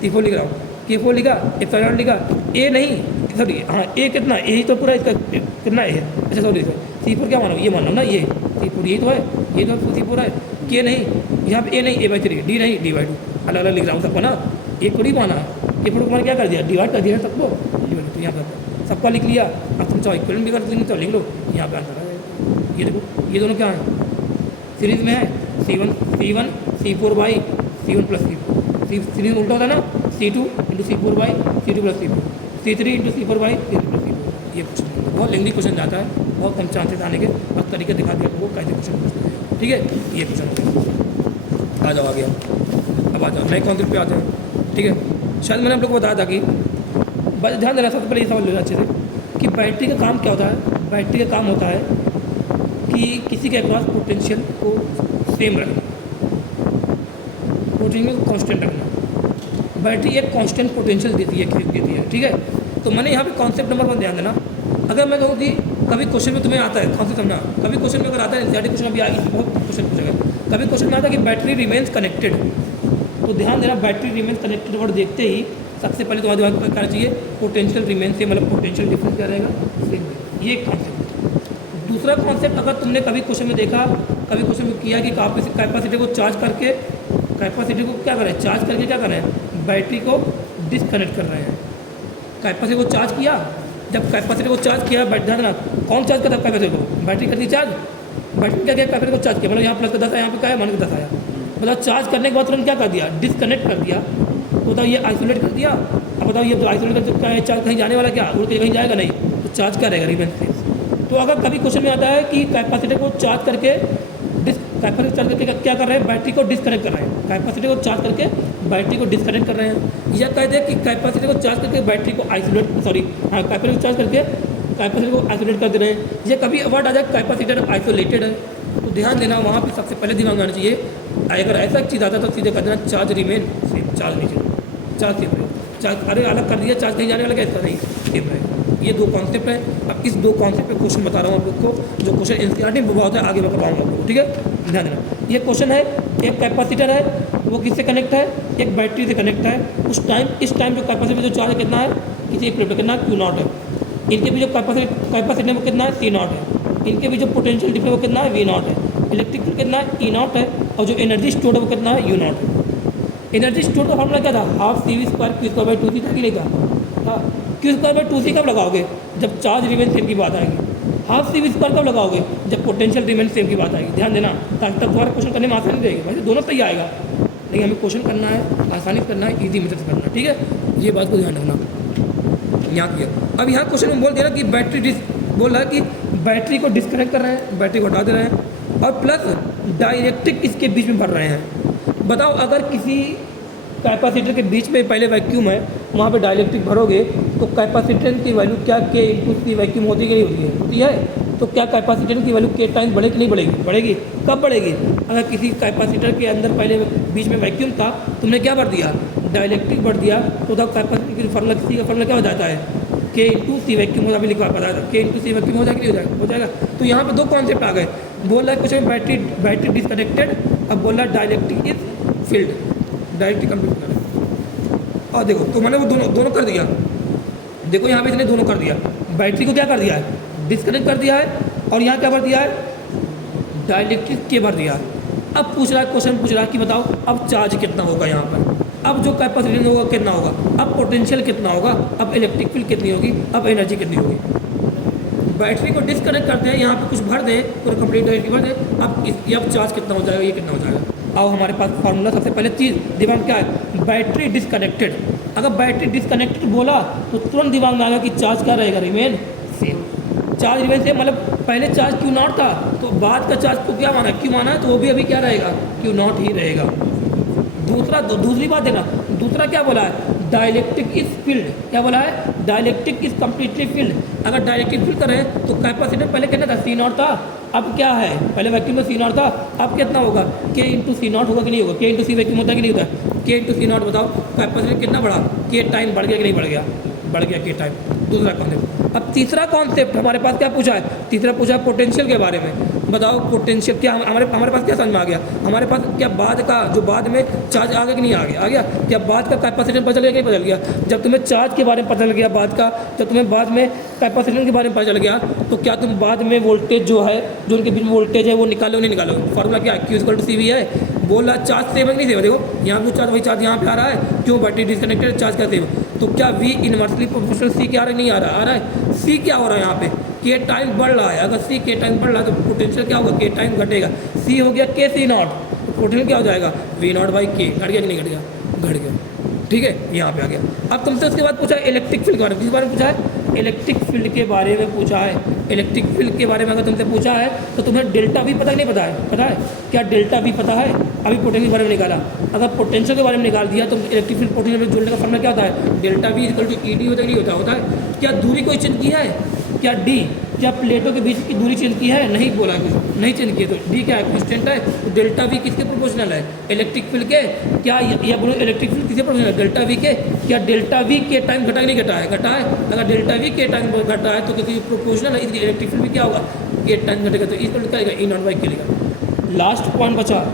C4 लिख रहा हूँ, K4 लिखा, F0 लिखा, A नहीं, सॉरी हाँ A कितना, A ही तो पूरा इसका कितना A है, अच्छा सॉरी C4 क्या मानो, ये मानो ना, ये C4 यही तो है, ये तो C4 है। K नहीं, यहाँ पे A नहीं A/3, D नहीं D/2, अलग अलग लिख रहा हूँ सबको ना, एक थोड़ी माना, ये फोटो मैंने क्या कर दिया, डिवाइड कर दिया सबको, डिवाइड। तो यहाँ पर सबका लिख लिया। अब तुम चाहो इक्वलेंट भी कर देंगे तो लिख लो, यहाँ पे आंसर है। ये देखो ये दोनों क्या है, सीरीज में है, C1 C4 C1 plus C4, series उल्टा होता है ना, C2 into C4 C2 plus C4, C3 into C4 C3 plus C4। ये क्वेश्चन बहुत लेंदी क्वेश्चन जाता है, बहुत कम चांसेस आने के, बस तरीके दिखा दिया वो कैसे क्वेश्चन पूछते हैं, ठीक है। ये क्वेश्चन आ जाओ, आ गया। अब आ जाओ नए कॉन्सेप्ट पे आते हैं, ठीक है। शायद मैंने आप लोग को बताया था कि बस ध्यान देना, सबसे पहले ये सवाल लेना अच्छे से कि बैटरी का काम क्या होता है। बैटरी का काम होता है कि किसी के अक्रॉस पोटेंशियल को सेम रखना, पोटेंशियल को कांस्टेंट रखना। बैटरी एक कांस्टेंट पोटेंशियल देती है, ठीक है। तो मैंने यहाँ पे कॉन्सेप्ट नंबर 1 ध्यान देना। अगर मैं कहूँ कि कभी क्वेश्चन में तुम्हें आता है कॉन्सेप्ट समझना, कभी क्वेश्चन में अगर आता है एनसीईआरटी क्वेश्चन, अभी आगे बहुत क्वेश्चन पूछेगा, कभी क्वेश्चन में आता है कि बैटरी रिमेन्स कनेक्टेड, तो ध्यान देना बैटरी रिमेन्स कनेक्टेड वर्ड देखते ही सबसे पहले तुम्हारे दिमाग में क्या चाहिए, पोटेंशियल रिमेन्स से, मतलब पोटेंशियल डिफरेंस क्या रहेगा, सेम। ये एक कॉन्सेप्ट। दूसरा कॉन्सेप्ट, अगर तुमने कभी क्वेश्चन में देखा, कभी क्वेश्चन में किया कि कैपेसिटी को चार्ज करके, कैपेसिटी को क्या करें, चार्ज करके क्या करें, बैटरी को डिस्कनेक्ट कर रहे हैं। कैपेसिटी को चार्ज किया, जब कैपेसिटी को चार्ज किया, ध्यान देना कौन चार्ज करता है कैपेसिटी को, बैटरी करती चार्ज। बैटरी क्या किया, कैपेसिटी को चार्ज किया, मतलब यहाँ प्लस का 10 है, यहाँ पे क्या है माइनस का 10 आया, मतलब चार्ज करने के बाद तुरंत क्या कर दिया, डिस्कनेक्ट कर दिया। तो बताओ ये आइसोलेट कर दिया। अब बताओ ये आइसोलेट कर क्या है, चार्ज कहीं जाने वाला, क्या उड़ के कहीं जाएगा नहीं, तो चार्ज क्या रहेगा, रिमेन्स सेम। तो अगर कभी क्वेश्चन में आता है कि कैपेसिटी को चार्ज करके कैपेसिटी चार्ज करके क्या कर रहे हैं, बैटरी को डिस्कनेक्ट कर रहे हैं, कैपेसिटी को चार्ज करके बैटरी को डिस्कनेक्ट कर रहे हैं, या कहते हैं कि कैपेसिटी को चार्ज करके बैटरी को आइसोलेट, सॉरी हाँ कैपेसिटी को चार्ज करके कैपेसिटी को आइसोलेट कर दे रहे हैं, या कभी वर्ड आ जाए कैपेसिटर आइसोलेटेड है। तो ध्यान देना वहाँ पे सबसे पहले दिमाग में आना चाहिए, अगर ऐसा चीज़ आता तो सीधे कर देना चार्ज रिमेन सेम, चार्ज नहीं चाहिए, चार्ज सेम रहेगा। चार्ज अरे अलग कर दिया, चार्ज कहीं जाने वाला, कैसा नहीं सेम रहेगा। ये दो कॉन्सेप्ट है। अब इस दो कॉन्सेप्ट पे क्वेश्चन बता रहा हूँ आप लोग को, जो क्वेश्चन एनसीईआरटी में बहुत है, आगे मैं बताऊँगा आप लोग को, ठीक है। ध्यान देना ये क्वेश्चन है, एक कैपेसिटर है, वो किससे कनेक्ट है, एक बैटरी से कनेक्ट है। इस टाइम जो कैपेसिटी जो चार्ज कितना है, किसी एक प्लेट पर कितना Q0 है, इनके भी जो कैपेसिटी है वो कितना है, C0 है, इनके भी जो पोटेंशियल डिफरेंस वो कितना है, V0 है, इलेक्ट्रिक फील्ड कितना है, E0 है, और जो एनर्जी स्टोर है वो कितना है, U0 है। एनर्जी स्टोर का फॉर्मूला क्या था, हाफ CV स्क्वायर Q²/2C था कि नहीं था। हाँ, Q²/2C कब लगाओगे, जब चार्ज रिमेन सेम की बात आएगी। हाफ CV स्क्वायर कब लगाओगे, जब पोटेंशियल रिमेन सेम की बात आएगी। ध्यान देना, ताकि तब तुम्हारा क्वेश्चन करने में आसानी रहेगी। वैसे दोनों सही आएगा, लेकिन हमें क्वेश्चन करना है, आसानी से करना है, ईजी मेथड से करना है, ठीक है। ये बात को ध्यान रखना। यहाँ किया, अब यहाँ क्वेश्चन में बोल दे रहा कि बैटरी बोल रहा है कि बैटरी को डिस्कनेक्ट कर रहे हैं, बैटरी को हटा दे रहे हैं, और प्लस डायरेक्ट्रिक इसके बीच में भर रहे हैं। बताओ अगर किसी कैपेसिटर के बीच में पहले वैक्यूम है, वहाँ पे डाइलेक्ट्रिक भरोगे तो कैपेसिटेंस की वैल्यू क्या के इंटू सी वैक्यूम होती कि नहीं होती है? होती है। तो क्या कैपेसिटेंस की वैल्यू के टाइम बढ़ेगी नहीं बढ़ेगी? बढ़ेगी। कब बढ़ेगी? अगर किसी कैपेसिटर के अंदर पहले बीच में वैक्यूम था, तुमने क्या भर दिया? डाइलेक्ट्रिक भर दिया, तो तब कैपेसिटर की फार्मूला सी का फार्मूला क्या हो जाता है? के इंटू सी वैक्यूम होता भी लिखा पता है, के इंटू सी वैक्यूम हो जाएगा नहीं हो जाएगा? हो जाएगा। तो यहाँ पे दो कॉन्सेप्ट आ गए। बोल रहा है कुछ बैटरी डिसकनेक्टेड, अब बोल रहा है dielectric is field, dielectric complete. और देखो तो मैंने वो दोनों कर दिया। देखो यहाँ पे इसने दोनों कर दिया, बैटरी को क्या कर दिया है? डिस्कनेक्ट कर दिया है, और यहाँ क्या भर दिया है? डाइलेक्ट्रिक के भर दिया है। अब पूछ रहा है, क्वेश्चन पूछ रहा है कि बताओ अब चार्ज कितना होगा यहाँ पर, अब जो कैपेसिटेंस होगा कितना होगा, अब पोटेंशियल कितना होगा, अब इलेक्ट्रिक फील्ड कितनी होगी, अब एनर्जी कितनी होगी। बैटरी को डिस्कनेक्ट करते हैं, यहाँ पे कुछ भर दें, पूरा कंप्लीट डायरेक्टली भर दें, अब चार्ज कितना हो जाएगा, ये कितना हो जाएगा। अब हमारे पास फार्मूला सबसे पहले चीज़ दिमाग में क्या है? Battery disconnected. अगर बैटरी डिस्कनेक्टेड बोला तो तुरंत दिमाग में आएगा कि चार्ज क्या रहेगा? Remain same. Charge remain same मतलब पहले चार्ज क्यू नॉट था, तो बाद का चार्ज को क्या माना? क्यू माना है, तो वो भी अभी क्या रहेगा? क्यू नॉट ही रहेगा। दूसरी बात है ना, दूसरा क्या बोला है? Dielectric is field. क्या बोला है? Dielectric is completely field. अगर डाइलेक्ट्रिक फील्ड करें तो कैपेसिटर पहले कितना था? सी नॉट था, अब क्या है? पहले वैक्यूम में सी नॉट था, अब कितना होगा? के इंटू सी नॉट होगा कि नहीं होगा? के इंटू सी वैक्यूम होता है कि नहीं होता? के इंटू सी नॉट। बताओ कैपेसिटर कितना बढ़ा? के टाइम बढ़ गया कि नहीं बढ़ गया? बढ़ गया के टाइम। दूसरा कॉन्सेप्ट। अब तीसरा कॉन्सेप्ट हमारे पास क्या पूछा है? तीसरा पूछा पोटेंशियल के बारे में। बताओ पोटेंशियल क्या हमारे पास क्या समझ में आ गया? हमारे पास क्या बाद का जो बाद में चार्ज आ गया कि नहीं आ गया? आ गया। क्या बाद का कैपेसिटर बदल गया कि नहीं बदल गया? जब तुम्हें चार्ज के बारे में पता चल गया बाद का, जब तुम्हें बाद में कैपेसिटर के बारे में पता चल गया, तो क्या तुम बाद में वोल्टेज जो है, जो उनके बीच में वोल्टेज है, वो निकालो नहीं निकालो? फॉर्मूला क्या है? Q=CV है। बोल रहा चार्ज सेम है नहीं सेम? देखो यहाँ जो चार्ज वही चार्ज यहाँ पे आ रहा है, क्यों? बैटरी डिस्कनेक्टेड, चार्ज का सेम। तो क्या V इनवर्सली प्रोपोर्शनल C क्या आ रहा है? नहीं आ रहा? आ रहा है। C क्या हो रहा है यहाँ पे? के टाइम बढ़ रहा है। अगर C के टाइम बढ़ रहा है तो पोटेंशियल क्या होगा? के टाइम घटेगा। C हो गया के सी नॉट, तो पोटेंशियल क्या हो जाएगा? V0/K। घट गया कि नहीं घट गया? घट गया। ठीक है, यहाँ पे आ गया। अब तुमसे उसके बाद पूछा है इलेक्ट्रिक फील्ड के बारे में। किस बारे में पूछा है? इलेक्ट्रिक फील्ड के बारे में पूछा है। इलेक्ट्रिक फील्ड के बारे में अगर तुमसे पूछा है तो तुम्हें डेल्टा भी पता ही नहीं? पता है? पता है क्या डेल्टा भी पता है? अभी पोटेंशियल के बारे में निकाला। अगर पोटेंशियल के बारे में निकाल दिया तो इलेक्ट्रिक फील्ड पोटेंशियल में जोड़ने का फॉर्मूला क्या होता है? डेल्टा V = ED होता है नहीं होता? होता है। क्या दूरी कोई चेंज की है? क्या D, क्या प्लेटों के बीच की दूरी चेंज की है? नहीं बोला कुछ, नहीं चेंज की। तो D क्या है? कांस्टेंट है। तो डेल्टा V किसके प्रोपोर्शनल है? इलेक्ट्रिक फील्ड के। क्या या बोलो इलेक्ट्रिक फील्ड किसके प्रोपोर्शनल है? डेल्टा V के। क्या डेल्टा V के टाइम घटा नहीं घटा है? घटा है। अगर डेल्टा V के टाइम घटा है तो क्योंकि प्रोपोर्शनल है, इसलिए इलेक्ट्रिक फील्ड भी क्या होगा? के टाइम घटेगा, तो इसको क्या आएगा? E0/K लिखा। लास्ट पॉइंट बचा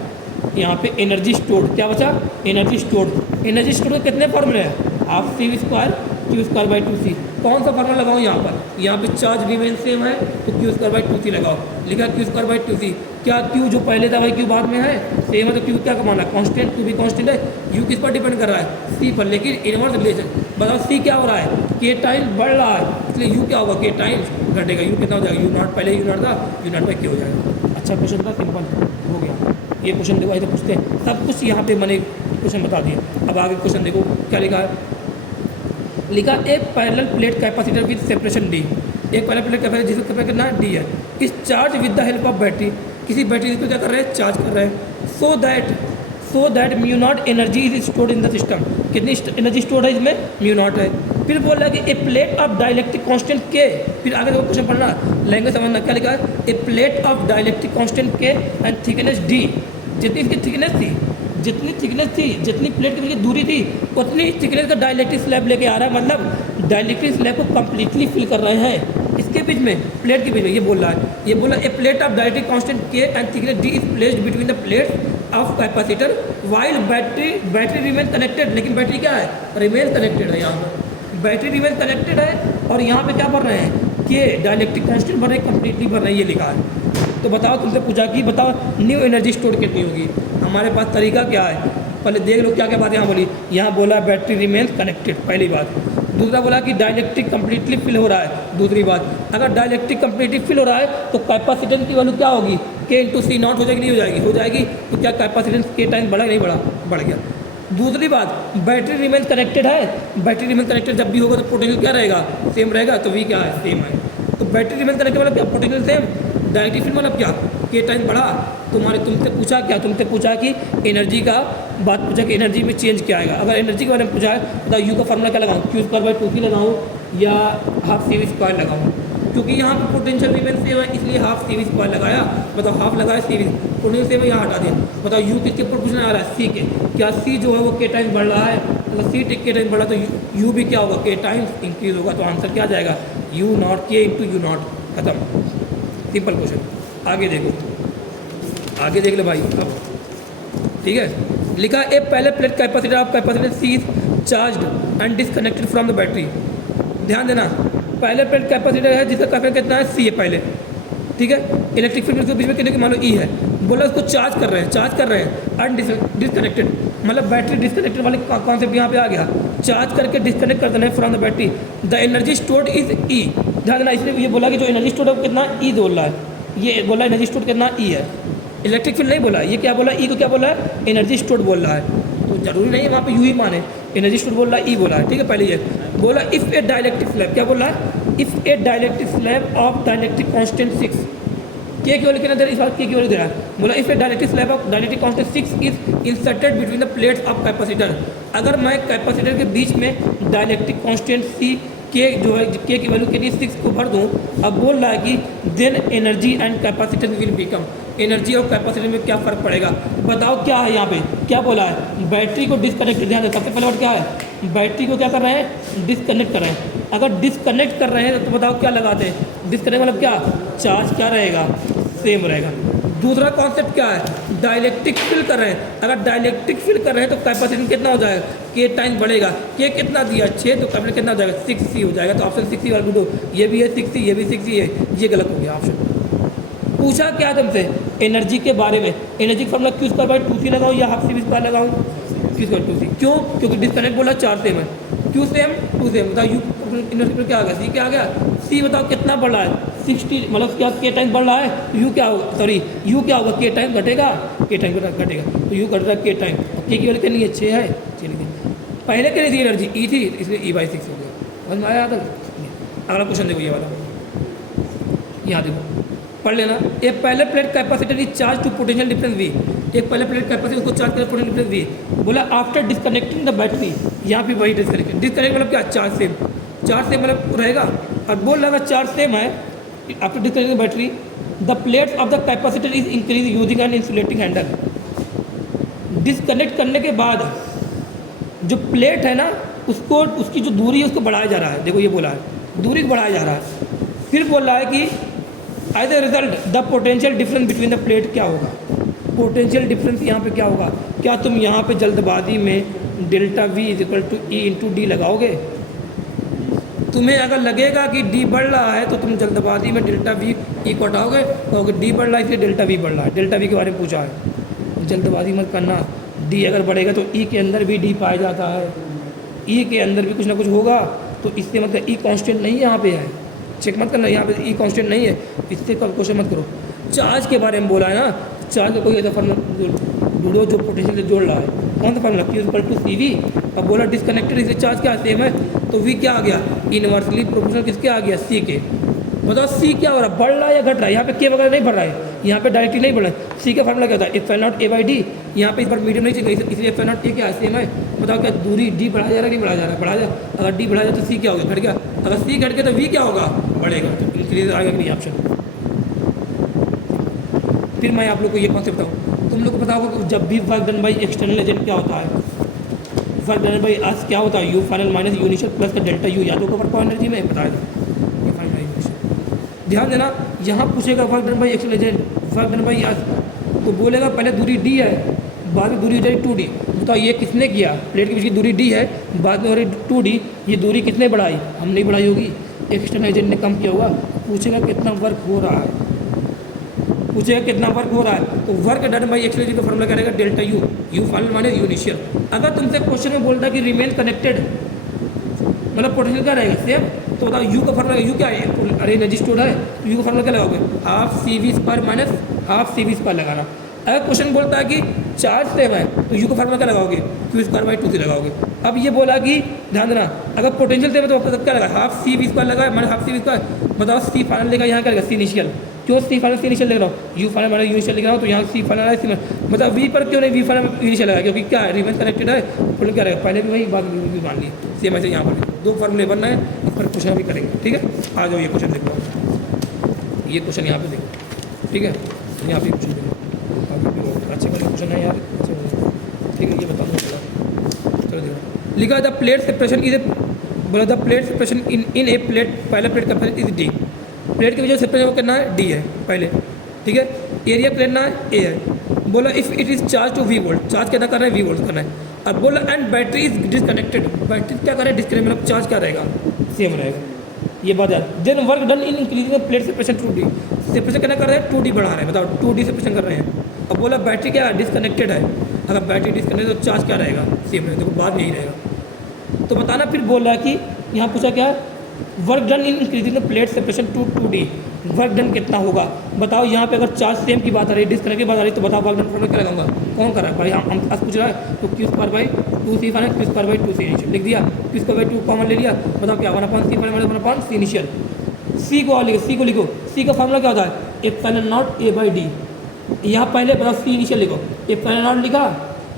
यहाँ पे एनर्जी स्टोर्ड। क्या बचा? Energy stored. एनर्जी स्टोर्ड के कितने फॉर्मूले हैं? Half CV² Q²/2C। कौन सा फॉर्मूला लगाऊँ यहाँ पर? यहाँ पे चार्ज रिमेन सेम है तो Q²/2C लगाओ। लिखा Q²/2C। क्या Q जो पहले था वही Q बाद में है? सेम है तो Q क्या कमाना? कांस्टेंट। Q भी कांस्टेंट है। U किस पर डिपेंड कर रहा है? C पर। लेकिन इनवर्स रिलेशन बताओ, C क्या हो रहा है? K टाइम बढ़ रहा है, इसलिए U क्या होगा? K टाइम घटेगा। U कितना हो जाएगा? U0। पहले U0 था, U0/K हो जाएगा। अच्छा क्वेश्चन था, सिंपल हो गया। ये क्वेश्चन देखो, ऐसे पूछते हैं सब कुछ यहाँ पे मैंने क्वेश्चन बता दिया। अब आगे क्वेश्चन देखो क्या लिखा है। लिखा एक parallel plate capacitor with separation D। एक पैरेलल प्लेट कैपेसिटर जिसका कैपेसिटर कितना D है, is charge with the help of battery. किसी बैटरी को क्या कर रहे हैं? चार्ज कर रहे हैं। So that μ0 energy is stored in the system. कितनी एनर्जी स्टोर्ड है इसमें? μ0 है। फिर बोल रहा है कि a plate of dielectric constant K। फिर आगे देखो क्वेश्चन पढ़ना, लैंग्वेज समझना। क्या लिखा है? A plate of dielectric constant K and thickness D। जितनी इसकी थिकनेस थी, जितनी प्लेट के बीच की दूरी थी, उतनी थिकनेस का डाइलेक्ट्रिक स्लैब लेके आ रहा है। मतलब डाइलेक्ट्रिक स्लैब को कंप्लीटली फिल कर रहे हैं इसके बीच में, प्लेट के बीच में। ये बोल रहा है, ये बोला a plate of dielectric constant K and thickness D is placed between the plates of capacitor while battery remain connected. लेकिन बैटरी क्या है? रिमेन कनेक्टेड है। यहाँ पर बैटरी रिमेन कनेक्टेड है और यहाँ पे क्या भर रहे हैं? K डाइलेक्ट्रिक कांस्टेंट भर रहे हैं, कंप्लीटली भर रहे हैं। ये लिखा है। तो बताओ, तुमसे पूछा कि बताओ न्यू एनर्जी स्टोर कितनी होगी। हमारे पास तरीका क्या है? पहले देख लो क्या क्या बात यहाँ बोली। यहाँ बोला बैटरी रिमेन्स कनेक्टेड, पहली बात। दूसरा बोला कि डाइलेक्ट्रिक कंप्लीटली फिल हो रहा है, दूसरी बात। अगर डाइलेक्ट्रिक कंप्लीटली फिल हो रहा है तो कैपेसिटेंस की वैल्यू क्या होगी? K/C0 हो जाएगी नहीं हो जाएगी? हो जाएगी। तो क्या कैपेसिटेंस के टाइम बढ़ा नहीं बढ़ा? बढ़ गया। दूसरी बात, बैटरी रिमेन कनेक्टेड है। बैटरी रिमेन कनेक्टेड जब भी होगा तो पोटेंशियल क्या रहेगा? सेम रहेगा। तो V क्या है? सेम है। तो बैटरी रिमेन कनेक्टेड मतलब क्या? Potential same. डाइलेक्ट्रिक फील्ड मतलब क्या? के टाइम बढ़ा, तुमसे पूछा क्या, तुमसे पूछा कि एनर्जी का बात पूछा कि एनर्जी में चेंज क्या आएगा। अगर एनर्जी के बारे में पूछा है बताओ यू का फॉर्मूला क्या लगाऊँ, क्यू स्क्वायर बाई 2 लगाऊँ या हाफ सी वी स्क्वायर लगाऊँ। क्योंकि यहाँ पर पोटेंशियल रिमेन सेम है इसलिए हाफ सी वी स्क्वायर लगाया। बताओ हाफ लगाया सी वी, पोटेंशियल सेम है यहाँ हटा दिया। बताओ यू किसके ऊपर पूछना आ रहा है, सी के। क्या सी जो है वो के टाइम बढ़ रहा है, अगर सी के टाइम बढ़ा तो यू भी क्या होगा, के टाइम्स इंक्रीज होगा। तो आंसर क्या आ जाएगा, यू नॉट के इंटू यू नॉट, खत्म, सिंपल क्वेश्चन। आगे देखो, आगे देख ले भाई अब, ठीक है। लिखा a parallel plate capacitor of capacitor C is charged and disconnected from the battery. ध्यान देना, पहले प्लेट कैपेसिटर है जिसका कैपेसिटर कितना है, सी है पहले, ठीक है। इलेक्ट्रिक फील्ड के बीच में कितने की मान लो ई है, बोला उसको चार्ज कर रहे हैं एंड डिसकनेक्टेड, मतलब बैटरी डिसकनेक्टेड वाले कॉन्सेप्ट यहाँ पे आ गया। चार्ज करके डिसकनेक्ट कर देना है from the battery. The energy stored is E. ध्यान देना, इसलिए ये बोला कि जो एनर्जी स्टोर्ड है वो कितना ई बोल रहा है, ये बोला एनर्जी स्टोर्ड कितना ई है, इलेक्ट्रिक फील्ड नहीं बोला। ये क्या बोला, ई को क्या बोला है, एनर्जी स्टोर्ड बोल रहा है। तो जरूरी नहीं है वहाँ पे यू ही माने, एनर्जी स्टोर्ड बोल रहा है, ई बोला है, ठीक है। पहले ये बोला इफ़ ए डाइलेक्ट्रिक स्लैब, क्या बोल रहा है, if A dielectric slab of dielectric constant 6, के की वैल्यू कितना दे रहा है, इस बार के की वैल्यू दे रहा है। बोला if A dielectric slab of dielectric constant 6 is inserted between the plates of capacitor. अगर मैं कैपेसिटर के बीच में डाइलेक्ट्रिक कांस्टेंट सी के जो है के की वैल्यू कितनी 6 को भर दूँ, अब बोल रहा है कि then energy and capacitance will become, energy और कैपेसिटी में क्या फ़र्क पड़ेगा। बताओ क्या है यहाँ पे, क्या बोला है, बैटरी को डिसकनेक्ट, ध्यान दे सबसे पहले वर्ड क्या है, बैटरी को क्या कर रहे हैं, डिसकनेक्ट कर रहे हैं। अगर डिसकनेक्ट कर रहे हैं तो बताओ क्या लगाते हैं, डिसकनेक्ट मतलब क्या, चार्ज क्या रहेगा, सेम रहेगा। दूसरा कॉन्सेप्ट क्या है, डाइलेक्ट्रिक फिल कर रहे हैं। अगर डाइलेक्ट्रिक फिल कर रहे हैं तो कैपेसिटी कितना हो जाएगा, के टाइम बढ़ेगा। के कितना दिया 6, तो कैपेसिटी कितना हो जाएगा 6C हो जाएगा। तो ऑप्शन 6C वाला दो, ये भी है 6C, ये भी 6C है, ये गलत हो गया ऑप्शन। पूछा क्या तुमसे, एनर्जी के बारे में, एनर्जी का formula Q square by 2C लगाऊँ या हाफ सी वी स्क्वायर लगाऊँ, क्यू स्क्वायर 2C। क्यों, क्योंकि डिस्कनेक्ट बोला 4 सेम है, क्यू सेम 2 सेम। बताओ यू एनर्जी पर क्या आ गया, सी क्या आ गया, सी बताओ कितना बढ़ रहा है 60, मतलब क्या के टाइम बढ़ रहा है, यू क्या होगा, सॉरी यू क्या होगा, के टाइम घटेगा, के टाइम घटेगा, तो यू घट रहा है के टाइम। के की वैल्यू कितनी है 6 है, चलिए पहले कितनी थी एनर्जी, ई थी, इसलिए ई बाई 6 हो गया। समझ में आया था। अगला क्वेश्चन देखो ये वाला, यहाँ देखो पढ़ लेना। एक parallel plate capacitor is charge to potential difference V, एक पहले प्लेट कैपेसिटर उसको चार्ज कर पोटेंशियल डिफरेंस वी। बोला आफ्टर डिस्कनेक्टिंग द बैटरी, यहाँ पे वही डिस्कनेक्ट, डिस्कनेक्ट मतलब क्या, चार्ज सेम, चार्ज सेम मतलब रहेगा। और बोल रहा है चार्ज सेम है after disconnecting the battery, the plates of the capacitor is increase using an insulating handle. Disconnect करने के बाद जो प्लेट है ना उसको, उसकी जो दूरी है उसको बढ़ाया जा रहा है। देखो ये बोला है दूरी को बढ़ाया जा रहा है। फिर बोल रहा है कि as a result the potential difference between the plate क्या होगा, पोटेंशियल डिफरेंस यहाँ पे क्या होगा। क्या तुम यहाँ पे जल्दबाजी में delta V is equal to E into D लगाओगे। तुम्हें अगर लगेगा कि डी बढ़ रहा है तो तुम जल्दबाजी में डेल्टा वी ई को हटाओगे, कहोगे डी बढ़ रहा है इसलिए डेल्टा वी बढ़ रहा है। डेल्टा वी के बारे में पूछा है, जल्दबाजी मत करना। डी अगर बढ़ेगा तो ई के अंदर भी डी पाया जाता है, ई के अंदर भी कुछ ना कुछ होगा। तो इससे मतलब ई कांस्टेंट नहीं यहाँ पे है, चेक मत करना, यहाँ पे ई कांस्टेंट नहीं है, इससे क्वेश्चन मत करो। चार्ज के बारे में बोला है ना, चार्ज का कोई ऐसा फॉर्मूला ढूंढो जो पोटेंशियल से जोड़ रहा है। कौन सा formula, Q equal to C V. अब बोला डिस्कनेक्टेड, इससे चार्ज क्या सेम है, तो वी क्या आ गया, इनवर्सली प्रोपोर्शनल किसके आ गया, सी के। बताओ सी क्या हो रहा है, बढ़ रहा है या घट रहा है। यहाँ पे के वगैरह नहीं बढ़ रहा है, यहाँ पे डायरेक्टली नहीं बढ़ रहा है। सी का फॉर्मूला क्या होता है, epsilon not A by D. यहाँ पे इस बार मीडियम नहीं चाहिए इसलिए एप्सिलॉन नॉट ए क्या है, सेम है। बताओ क्या दूरी डी बढ़ाया जा रहा है, नहीं बढ़ाया जा रहा है, बढ़ा जा। अगर डी बढ़ाया जाए तो सी क्या होगा, घट गया। अगर सी घट गया तो वी क्या होगा, बढ़ेगा। तो इंक्रीज आएगा कि नहीं ऑप्शन। फिर मैं आप लोग को ये कॉन्सेप्ट बताऊँ, तुम लोग को पता होगा कि जब भी work done by external agent क्या होता है, वर्क डन बाई अस क्या होता है, you final minus you initial plus का डेल्टा यू, याद होगा वर्क ऑफ एनर्जी में बताया था। ध्यान देना, यहाँ पूछेगा work done by external agent, work done by us, तो बोलेगा पहले दूरी डी है, बाद में दूरी हो जाएगी 2D। बताओ ये किसने किया, प्लेट के बीच की दूरी डी है, बाद में हो रही 2D, ये दूरी किसने बढ़ाई, हम नहीं बढ़ाई होगी, एक्सटर्नल एजेंट ने कम किया होगा। पूछेगा कितना वर्क हो रहा है, पूछेगा कितना वर्क हो रहा है, तो work done by external agent का फॉर्मूला क्या रहेगा, delta U, you final minus you initial. अगर तुमसे क्वेश्चन में बोलता है कि रिमेन कनेक्टेड मतलब पोटेंशियल क्या रहेगा सेम, तो बताओ यू का फॉर्मूला, यू क्या है, अरे एनर्जी स्टोर है, तो यू का फॉर्मूला क्या लगाओगे, half C V square minus half C V square लगाना। अगर क्वेश्चन बोलता है कि चार्ज सेम है तो यू का फॉर्मूला क्या लगाओगे, क्यू स्क्वायर बाई 2C लगाओगे। अब ये बोला कि ध्यान देना, अगर पोटेंशियल सेम है तो तब क्या लगा, हाफ सी वी स्क्वायर लगा है, minus half C V square. बताओ सी फाइनल लेगा यहाँ क्या लगा, सी इनिशियल। क्यों सी फाइनल सी इनिशियल लिख रहा हूँ, you final minus you initial लिख रहा हूँ, तो यहाँ सी फाइनल है सी मतलब वी पर क्यों नहीं वी फाइनल इनिशियल लगा, क्योंकि क्या है रिमेंस कनेक्टेड है, फिर क्या रहेगा, पहले भी वही बाद में भी मान लिए सेम ऐसे यहाँ पर भी 2 फॉर्मूले बनना है, इस पर क्वेश्चन भी करेंगे। ठीक है, आ जाओ ये क्वेश्चन देखो, ये क्वेश्चन यहाँ पे देखो। ठीक है, यहाँ पे क्वेश्चन देखो, अच्छे वाले क्वेश्चन है यार, अच्छे वाले। ठीक है, ये बताऊँगा थोड़ा, चलो देखो। लिखा the plate separation is A, बोला the plate separation in a plate, पहला प्लेट का इज डी। प्लेट के वजह से सेपरेशन करना है डी है पहले। ठीक है, एरिया करना है ए है। बोला if it is charge to V volt, charge कितना करना है वी वोल्ट करना है। अब बोला and battery is disconnected, battery क्या करे डिसकनेक्ट, मतलब चार्ज क्या रहेगा सेम रहेगा, ये बात है। Then work done in increasing plate separation to D, separation कितना कर रहे हैं 2D बढ़ा रहे हैं, बताओ 2D सेपरेशन कर रहे हैं। अब बोला बैटरी क्या डिसकनेक्टेड है, अगर बैटरी डिसकनेक्टेड तो चार्ज क्या रहेगा सेम रहेगा, देखो बाद में यही रहेगा। तो बताना, फिर बोल रहा है कि यहाँ पूछा क्या, work done in increasing the plate separation to 2D, work done कितना होगा बताओ। यहाँ पे अगर चार्ज सेम की बात आ रही है, डिस्कनेक्ट की बात आ रही है, तो बताओ वर्क डन फॉर्मूला क्या लगाऊंगा, कौन कर रहा है भाई, हम आज पूछ रहा है। तो Q square by 2C final, Q square by 2C initial लिख दिया, क्यू स्क्वायर बाई 2 कॉमन ले लिया, बताओ क्या 1/C final minus 1/C initial. सी को लिखो, सी को लिखो, सी का फॉर्मूला क्या होता है, epsilon not A by D. यहाँ पहले बताओ सी इनिशियल लिखो, एप्सिलॉन नॉट लिखा,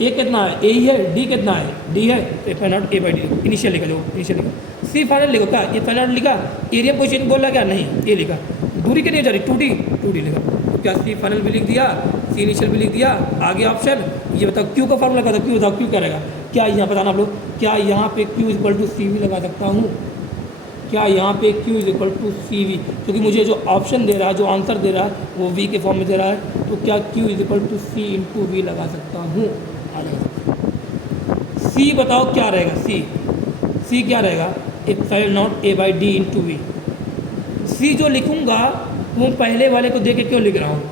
ए कितना है ए ही है, डी कितना है डी है, तो epsilon not A by D initial लिखा, जो इनिशियल लिखो। सी फाइनल लिखो, क्या ये फाइनल लिखा, एरिया पोजीशन बोल रहा क्या नहीं, ए लिखा, दूरी कितनी जा रही 2D लिखा, तो क्या सी फाइनल भी लिख दिया, सी इनिशियल भी लिख दिया। आगे ऑप्शन ये बताओ क्यू का फॉर्मूला क्या था, क्यू बताओ क्यू क्या रहेगा, क्या यहाँ बताना आप लोग, क्या यहाँ पे Q equal to C V लगा सकता हूँ, क्या यहाँ पे Q is equal to C V, क्योंकि मुझे जो ऑप्शन दे रहा है, जो आंसर दे रहा है वो V के फॉर्म में दे रहा है, तो क्या Q is equal to C into V लगा सकता हूँ। सी बताओ क्या रहेगा, सी क्या रहेगा, epsilon not A by D into V. C जो लिखूँगा वो पहले वाले को देख के क्यों लिख रहा हूँ,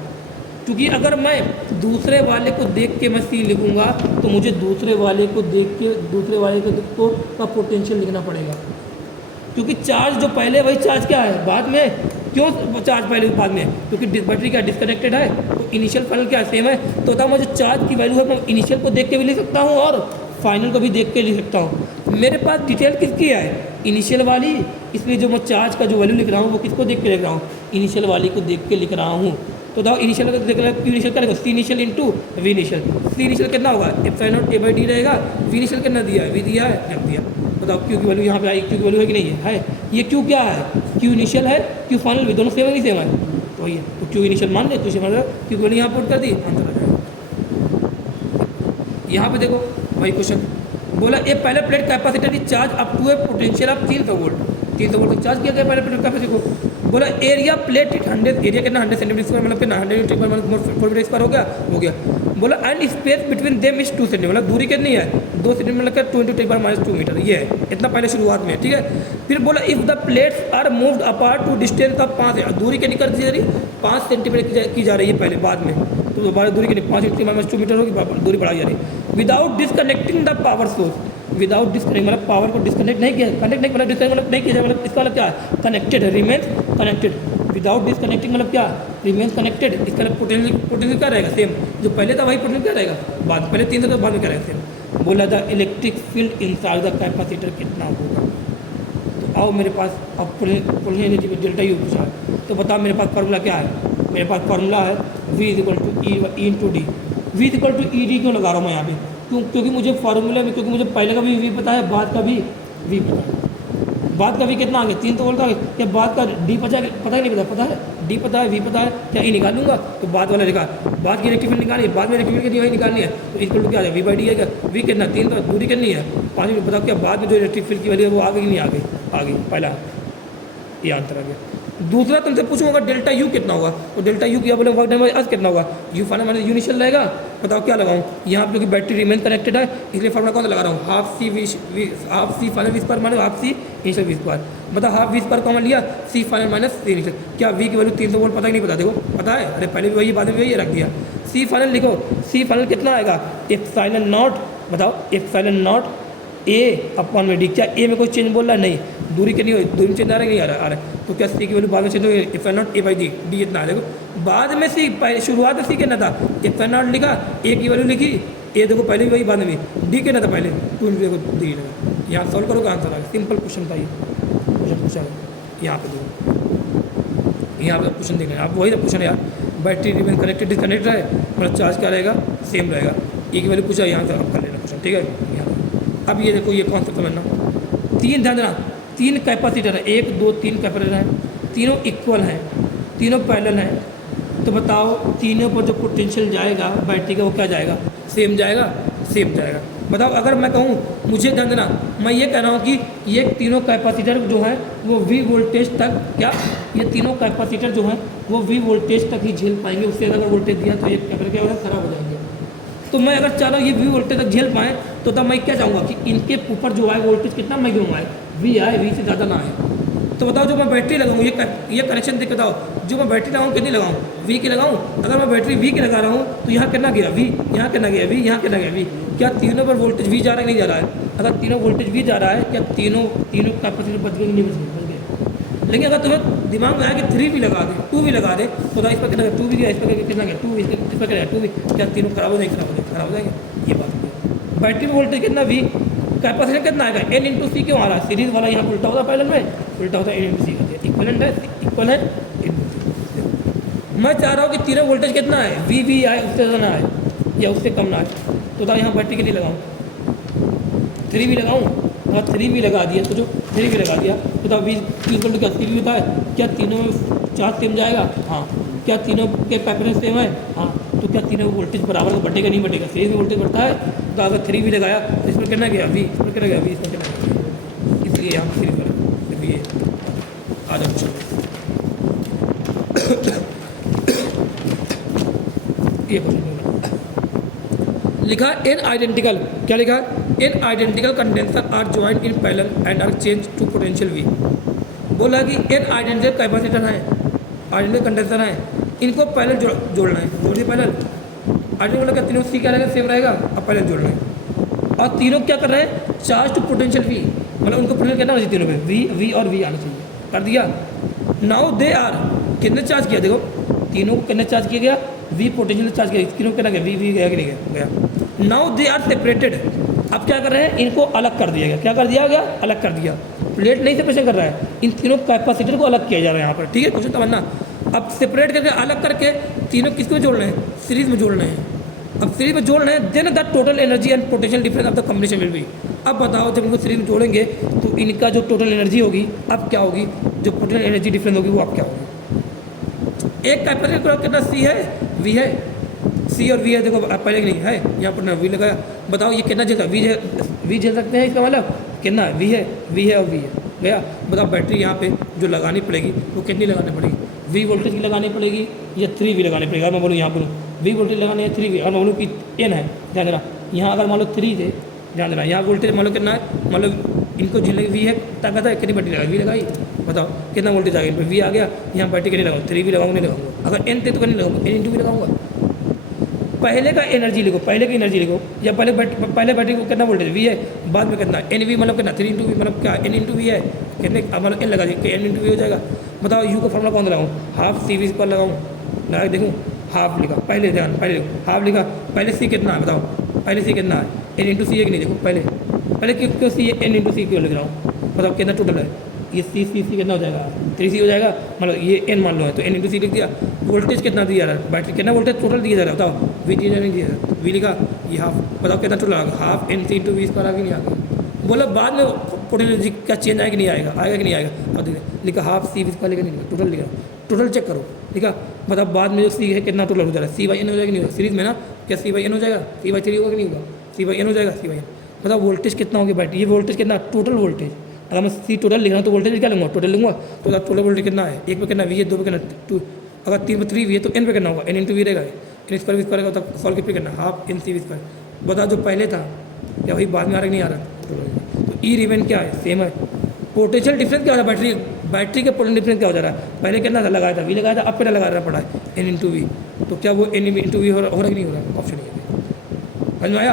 क्योंकि अगर मैं दूसरे वाले को देख के मैं सी लिखूँगा तो मुझे दूसरे वाले को देख के दूसरे वाले को का पोटेंशियल लिखना पड़ेगा, क्योंकि चार्ज जो पहले वही चार्ज क्या है बाद में, क्यों चार्ज पहले बाद में, क्योंकि बैटरी क्या डिस्कनेक्टेड है, तो इनिशियल फाइनल क्या सेम है। तो बताओ मुझे चार्ज की वैल्यू है, मैं इनिशियल को देख के भी लिख सकता हूँ और फाइनल को भी देख के लिख सकता हूँ। मेरे पास डिटेल किसकी है, इनिशियल वाली, इसलिए जो मैं चार्ज का जो वैल्यू लिख रहा हूँ वो किसको देख के लिख रहा हूँ, इनिशियल वाली को देख के लिख रहा हूँ। तो बताओ इनिशियल को देख रहा है, इनिशियल क्या रहेगा, C initial into V initial. C initial कितना होगा, epsilon not A by d रहेगा, वी इनिशियल कितना दिया है, वी दिया है, रख दिया। बताओ क्यू की वैल्यू यहाँ पे आई, क्यू की वैल्यू है कि नहीं है, ये क्यू क्या है, क्यू इनिशियल है, क्यू फाइनल भी, दोनों सेम है नहीं सेम है, तो वही है, तो क्यू इनिशियल मान ले, क्यू फाइनल, क्यू की वैल्यू यहाँ पुट कर दी, आंसर आ जाएगा। यहाँ पे देखो वही क्वेश्चन बोला, ए पहले प्लेट कैपेसिटर की charge up to a potential of 300 volt, 300 volt को चार्ज किया गया पहले प्लेट कैपेसिटर को। बोला एरिया प्लेट 100, एरिया कितना 100 सेंटीमीटर स्क्वायर, मतलब कितना 100 4 स्क्वायर हो गया। बोला and space between them is 2 centimetre, मतलब दूरी कितनी है 2 सेंटीमीटर, मतलब 20 - 2 मीटर, ये है इतना पहले शुरुआत में। ठीक है, फिर बोला if the plates are moved apart to distance of 5 है, दूरी कितनी कर दी जा रही 5 सेंटीमीटर की जा रही है पहले, बाद में तो दोबारा दूरी कितनी 5 - 2 मीटर होगी, दूरी बढ़ाई जा रही है। Without disconnecting the power source, without disconnect मतलब पावर को डिस्कनेक्ट नहीं किया, कनेक्ट नहीं मतलब डिस्कनेक्ट मतलब नहीं किया जाए, मतलब इसका मतलब क्या है, कनेक्टेड है, रिमेन्स कनेक्टेड। विदाउट डिसकनेक्टिंग मतलब क्या, रिमेन्स कनेक्टेड। इसका पोटेंशियल क्या रहेगा सेम, जो पहले था वही पोटेंशियल क्या रहेगा, बाद पहले 3 था तो बाद में क्या रहेगा सेम। बोला था electric field inside the capacitor कितना होगा। तो आओ मेरे पास अब पुलिस एनर्जी में डेल्टा यू पूछा है, तो बताओ मेरे पास फार्मूला क्या है, मेरे पास फार्मूला है V is equal to E into D. V is equal to E D क्यों लगा रहा हूँ मैं यहाँ पे, क्योंकि मुझे फार्मूले में, क्योंकि मुझे पहले का भी V पता है, बाद का भी V पता है। बाद का V कितना आ गया 3 तो बोलता है, क्या बाद का D पता ही नहीं पता है, D पता है, V पता है, क्या E निकाल लूँगा, तो बाद वाला लिखा, बाद की इलेक्ट्रिक फील्ड निकाली, बाद में इलेक्ट्रिक फील्ड की वही निकालनी है, तो इक्वल टू क्या आ जाए V बाई डी है, क्या V कितना 3 तो दूरी कितनी है 5 मिनट। बताओ क्या बाद में जो इलेक्ट्रिक फील्ड की वैल्यू है वो आ गई नहीं, आ गई पहला, ये आंसर आ गया। दूसरा तुमसे पूछूंगा डेल्टा यू कितना होगा, तो डेल्टा यू क्या बोले वर्क डन बाय अर्थ कितना होगा, you final minus you initial रहेगा। बताओ क्या लगाऊं, यहाँ पे क्योंकि बैटरी रिमेन कनेक्टेड है इसलिए फार्मूला कौन सा लगा रहा हूँ, half C final V square minus half C initial V square. बताओ हाफ वी स्क्वायर कॉमन लिया, C final minus C initial, क्या वी की वैल्यू 300 वोल्ट पता ही नहीं, पता देखो पता है, अरे पहले भी वही बाद में वही रख दिया। सी फाइनल लिखो, सी फाइनल कितना आएगा, एप्सिलॉन नॉट, बताओ एप्सिलॉन नॉट ए अपॉन में डी, क्या ए में कोई चेंज बोल रहा है नहीं, दूरी कितनी हो, दूरी में चेंज आ रहा है नहीं आ रहा है, तो क्या सी की वैल्यू बाद में चेंज होगी, epsilon not A by D, D इतना देखो, बाद में सी शुरुआत में सी कितना था, एप्सिलॉन नॉट लिखा, ए की वैल्यू लिखी, ए देखो पहले भी वही बाद में डी कितना था पहले 2 देखो डी लगा, यहाँ सॉल्व करोगे आंसर आएगा। सिंपल क्वेश्चन था ये, क्वेश्चन पूछा है यहाँ पे देखो, यहाँ पे क्वेश्चन देखना है आप, वही क्वेश्चन है यार, बैटरी रिमेन कनेक्टेड डिस्कनेक्ट है, मतलब चार्ज क्या रहेगा, सेम रहेगा। एक वैल्यू पूछा यहाँ से आप कर लेना क्वेश्चन, ठीक है। यहाँ अब ये देखो, ये कॉन्सेप्ट समझना, तीन ध्यान देना, तीन कैपेसिटर है, 1 2 3 कैपेसिटर हैं, तीनों इक्वल हैं, तीनों पैरेलल हैं, तो बताओ तीनों पर जो पोटेंशियल जाएगा बैटरी का वो क्या जाएगा, सेम जाएगा, सेम जाएगा। बताओ अगर मैं कहूँ, मुझे ध्यान देना, मैं ये कह रहा हूँ कि ये तीनों कैपेसिटर जो है वो V वोल्टेज तक, क्या ये तीनों कैपेसिटर जो हैं वो V वोल्टेज तक ही झेल पाएंगे, उससे अगर वोल्टेज दिया तो ये कैपेसिटर क्या होगा, खराब हो जाएंगे। तो मैं अगर चाह रहा हूँ ये V वोल्टेज तक झेल पाएँ, तो तब मैं क्या चाहूँगा कि इनके ऊपर जो आए वोल्टेज कितना मैक्सिमम आए, V आए, V से ज़्यादा ना आए। तो बताओ जो मैं बैटरी लगाऊँ, ये कनेक्शन देख बताओ, जो मैं बैटरी लगाऊँ कितनी लगाऊँ, V की लगाऊँ। अगर मैं बैटरी V की लगा रहा हूँ तो यहाँ कितना गया V, यहाँ कितना गया V, यहाँ कितना गया V, क्या तीनों पर वोल्टेज V जा रहा है नहीं जा रहा है। अगर तीनों वोल्टेज V जा रहा है, क्या तीनों कैपेसिटर बच गए नहीं बच गए। लेकिन अगर तुम्हें दिमाग में आया कि 3 भी लगा दे, 2 भी लगा दे, तो इस पर कितना गया, 2 भी गया, इस पर कितना गया 2, इस पर क्या 2 भी, क्या तीनों खराब हो जाएंगे, खराब हो जाएंगे। ये बात है। बैटरी में वोल्टेज कितना V, कैपेसिटर कितना आएगा, N इंटू सी क्यों आ रहा है, सीरीज वाला यहाँ उल्टा होता है, पैरेलल में उल्टा होता है, N इंटू सी होता है, इक्वलेंट है, इक्वल है। मैं चाह रहा हूँ कि तीनों वोल्टेज कितना है, V आए, उससे ज़्यादा ना आए या उससे कम ना आए। तो बताओ यहाँ बैटरी कितनी लगाऊँ, 3 भी लगाऊँ। अगर 3 भी लगा दिया तो जो 3 भी लगा दिया तो बताओ V इक्वल टू क्या, 3 भी होता है, क्या तीनों चार्ज सेम जाएगा, हाँ। क्या तीनों के कैपेसिटेंस सेम है, हाँ। तो क्या तीनों वोल्टेज बराबर का बढ़ेगा नहीं बढ़ेगा, सीरीज में वोल्टेज बढ़ता है। तो अगर 3 भी लगाया तो इसमें कितना गया V, इसमें कितना गया V, इसमें कितना गया, इसलिए यहाँ सीरीज करें। देखो ये आ जाओ ये लिखा एन आइडेंटिकल, क्या लिखा, N identical condenser are joined in parallel and are change to potential V। बोला कि एन आइडेंटिकल कैपेसिटर है, आइडेंटिकल कंडेंसर है, इनको पैरेलल जोड़ना है, जोड़िए पैरेलल। आइडेंटिकल मतलब क्या, तीनों सी क्या रहेगा, सेम रहेगा, अब पैरेलल जोड़ना है। और तीनों क्या कर रहे हैं, चार्ज टू पोटेंशियल V, मतलब उनको पोटेंशियल कितना होना चाहिए तीनों पे, V और V आना चाहिए, कर दिया। नाउ दे आर, कितने चार्ज किया, देखो तीनों को कितने चार्ज किया गया, V पोटेंशियल चार्ज किया, तीनों कितना गया, V गया कि नहीं गया। नाउ दे आर सेपरेटेड, अब क्या कर रहे हैं, इनको अलग कर दिया गया, क्या कर दिया गया, अलग कर दिया। प्लेट नहीं सेपरेशन कर रहा है, इन तीनों कैपेसिटर को अलग किया जा रहा है यहाँ पर, ठीक है, क्वेश्चन समझना। अब सेपरेट करके अलग करके तीनों किस में जोड़ रहे हैं, सीरीज में जोड़ रहे हैं। अब सीरीज में जोड़ रहे हैं, then the total energy and potential difference of the combination will be. अब बताओ जब इनको सीरीज में जोड़ेंगे तो इनका जो टोटल एनर्जी होगी अब क्या होगी, जो टोटल एनर्जी डिफरेंस होगी वो अब क्या होगी। एक कैपेसिटर कितना C है, V है, C और V है, देखो पहले नहीं है, यहाँ पर ना V लगाया। बताओ ये कितना झेलता है, V झेल सकते हैं, इसका मतलब कितना है, V है और V है गया। बताओ बैटरी यहाँ पे जो लगानी पड़ेगी वो कितनी लगानी पड़ेगी, V वोल्टेज की लगानी पड़ेगी या 3 V लगानी पड़ेगी। अगर मैं बोलूँ यहाँ बोलूँ V वोल्टेज लगानी है 3 V, अगर मैं बोलूँ कि N है, ध्यान देना यहाँ अगर मान लो 3 थे, ध्यान देना यहाँ वोल्टेज मान लो कितना है, मान लो इनको झेलने V है, ताकत है, कितनी बैटरी लगाई, V लगाई, बताओ कितना वोल्टेज आ गया, इन पर V आ गया, यहाँ बैटरी कितनी लगाऊँ, 3 V लगाऊँ नहीं लगाऊँगा। अगर N थे तो कितनी लगाऊँगा, N इंटू V लगाऊँगा। पहले का एनर्जी लिखो, पहले की एनर्जी लिखो, या पहले बैटरी को कितना वोल्टेज V है, बाद में कितना N V, मतलब कितना 3 इंटू V, मतलब क्या N इंटू V है, कितने मतलब N लगा दीजिए, N इंटू V हो जाएगा। बताओ U का फॉर्मूला कौन लगाऊँ, हाफ CV पर लगाऊँ, लगा देखूँ, हाफ लिखा, पहले ध्यान, पहले देखो हाफ लिखा, पहले C कितना है, बताओ पहले C कितना है, N इंटू C है कि नहीं, देखो पहले क्यों C N इंटू C क्यों लिख रहा हूँ, बताओ कितना टोटल है, ये C कितना हो जाएगा, 3C हो जाएगा, मतलब ये N मान लो है तो N इंटू C लिख दिया। वोल्टेज कितना दिया जा रहा है, बैटरी कितना वोल्टेज टोटल दिया जा रहा है, बताओ V दिया नहीं दिया, V लिखा, ये हाफ, बताओ कितना टोटल आएगा, हाफ NC इंटू V पर आ कि नहीं आएगा। बोला बाद में पोटेंशियल का चेंज आएगा कि नहीं आएगा, आएगा कि नहीं आएगा, अब देखिए लिखा हाफ C पर लिखा नहीं लिखा, टोटल लिखा, टोटल चेक करो, लिखा। बताओ बाद में जो C है कितना टोटल हो जा रहा है, C/N हो जाएगा कि नहीं होगा, सीरीज में ना, क्या C/N हो जाएगा, C/3 होगा कि नहीं होगा, C/N हो जाएगा, C/N। बताओ वोल्टेज कितना होगी बैटरी, ये वोल्टेज कितना, टोटल वोल्टेज, अगर मैं C टोटल लिख रहा हूँ तो वोल्टेज क्या लूँगा, टोटल लूँगा, तो टोटल वोल्टेज कितना है, एक पे कितना V है, 2 पे कितना 2, अगर 3 पे 3 V है तो N पे कितना होगा, N इंटू V रहेगा, N स्क्वायर V स्क्वायर का सॉल्व कितने करना, हाफ NC V स्क्वायर। बताओ जो पहले था क्या वही बाद में आ रहा नहीं आ रहा, तो ई रिमेन क्या है, सेम है। पोटेंशियल डिफरेंस क्या हो रहा है, बैटरी के पोटेंशियल डिफरेंस क्या हो जा रहा है, पहले कितना था लगाया था V लगाया था, अब कितना लगा रहा पड़ा है N इंटू V, तो क्या वो N इंटू V हो रहा कि नहीं हो रहा, ऑप्शन नहीं। समझ में आया।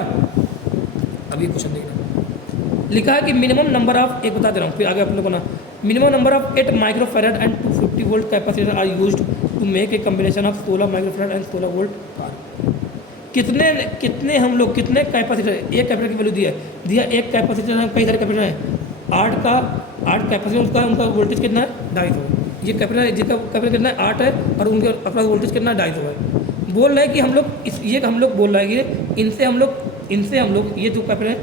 अभी क्वेश्चन देखना, लिखा है कि मिनिमम नंबर ऑफ, एक बता दे रहा हूँ फिर आगे आप लोगों को ना, minimum number of 8 microfarad and 250 volt capacitor are used to make a combination of 16 microfarad and 16 volt कार। कितने कितने हम लोग कितने कैपेसिटर, एक कैपेसिटर की वैल्यू दिया एक कैपेसिटर है, कई सारे कैपेसिटर हैं, 8 कैपेसिटर, उसका उनका वोल्टेज कितना है 250। ये कैपेसिटर जिसका कैपेसिटर कितना है 8 है और उनके अपना वोल्टेज कितना है 250 है। बोल रहे हैं कि हम लोग ये हम लोग बोल रहे हैं कि इनसे हम लोग ये जो कैपेसिटर है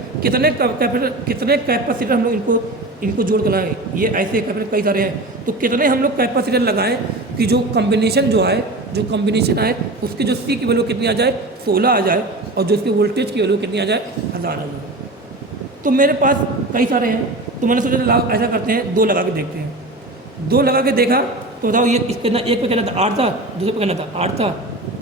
कितने कैपेसिटर हम लोग इनको जोड़ कर लाएँ। ये ऐसे कैपेसिटर कई सारे हैं, तो कितने हम लोग कैपेसिटर लगाएं कि जो कम्बिनेशन आए उसकी जो सी की वैल्यू कितनी आ जाए 16 आ जाए, और जो उसकी वोल्टेज की वैल्यू कितनी आ जाए 1000 आ जाए। तो मेरे पास कई सारे हैं, तो मैंने सोचा ऐसा करते हैं 2 लगा के देखते हैं। 2 लगा के देखा तो बताओ ये इसके ना, एक पे कहना था 8 था, दूसरे पे कहना था 8 था,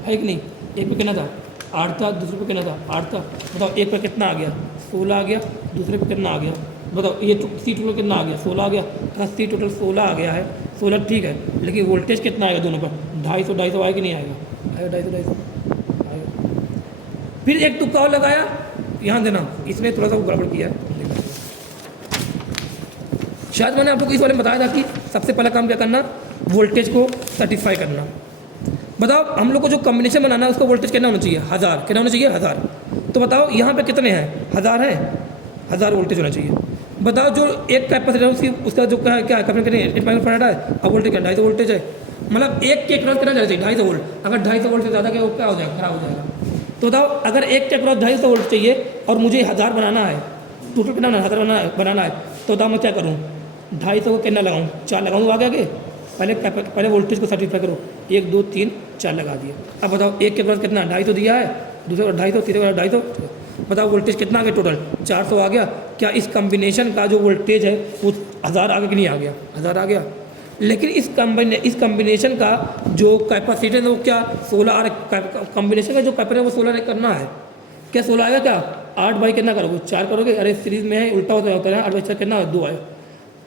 है कि नहीं। एक पे कहना था 8 था, दूसरे पे कहना था 8 था। बताओ एक पे कितना आ गया 16 आ गया, दूसरे पे कितना आ गया बताओ। ये सी टोटल कितना आ गया 16 आ गया, अगर सी टोटल 16 आ गया है 16 ठीक है, लेकिन वोल्टेज कितना आएगा दोनों पर 250 आएगा कि नहीं आएगा, आएगा 250 आएगा। फिर एक तुक्का और लगाया, यहाँ देना इसने थोड़ा सा गड़बड़ किया है, शायद मैंने आप लोग को इस बारे में बताया था कि सबसे पहला काम क्या करना, वोल्टेज को सर्टिफाई करना। बताओ हम लोग को जो कॉम्बिनेशन बनाना है उसका वोल्टेज कितना होना चाहिए 1000, कितना होना चाहिए 1000। तो बताओ यहाँ पे कितने हैं 1000 है, 1000 वोल्टेज होना चाहिए। बताओ जो एक कैपेसिटर उसका जो क्या है कैपेसिटर 8 फैराड है, अब वोल्टेज क्या 250 वोल्टेज है, मतलब एक के क्रॉस कितना जाना चाहिए 250 वोल्ट। अगर 250 वोल्ट से ज़्यादा क्या हो जाएगा, खराब हो जाएगा। तो बताओ अगर एक के क्रॉस 250 वोल्ट चाहिए और मुझे 1000 बनाना है, टोटल कितना 1000 बनाना है, तो बताओ मैं क्या करूँ 250 को कितना लगाऊँ 4 लगाऊँ आगे पहले वोल्टेज को सर्टिफाई करो, 1 2 3 4 लगा दिए। अब बताओ एक के क्रॉस कितना 250 दिया है, दूसरे का 250, तीसरे का 250, बताओ वोल्टेज कितना आ गया टोटल 400 आ गया। क्या इस कम्बिनेशन का जो वोल्टेज है वो 1000 आ गया कि नहीं आ गया, 1000 आ गया। लेकिन इस कम्बिनेशन का जो कैपेसिटर है वो क्या 16 कम्बिनेशन का जो कैपेसिटर है वो 16 करना है, क्या 16 आएगा क्या 8 बाई कितना करोगे 4 करोगे, अरे सीरीज में है उल्टा होता है 8 बाई 4 कितना 2 आए।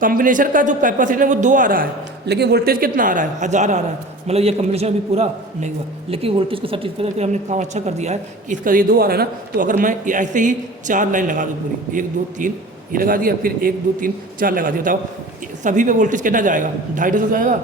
कम्बिनेशन का जो कैपेसिटर है वो 2 आ रहा है, लेकिन वोल्टेज कितना आ रहा है 1000 आ रहा है, मतलब ये कम्बिनेशन अभी पूरा नहीं हुआ। लेकिन वोल्टेज को सर्टिफाई करके हमने काम अच्छा कर दिया है कि इसका ये 2 आ रहा है ना, तो अगर मैं ऐसे ही 4 लाइन लगा दूँ पूरी 1 2 3 ये लगा दिया, फिर 1 2 3 4 लगा दिया, बताओ सभी पे वोल्टेज कितना जाएगा 250 हो जाएगा।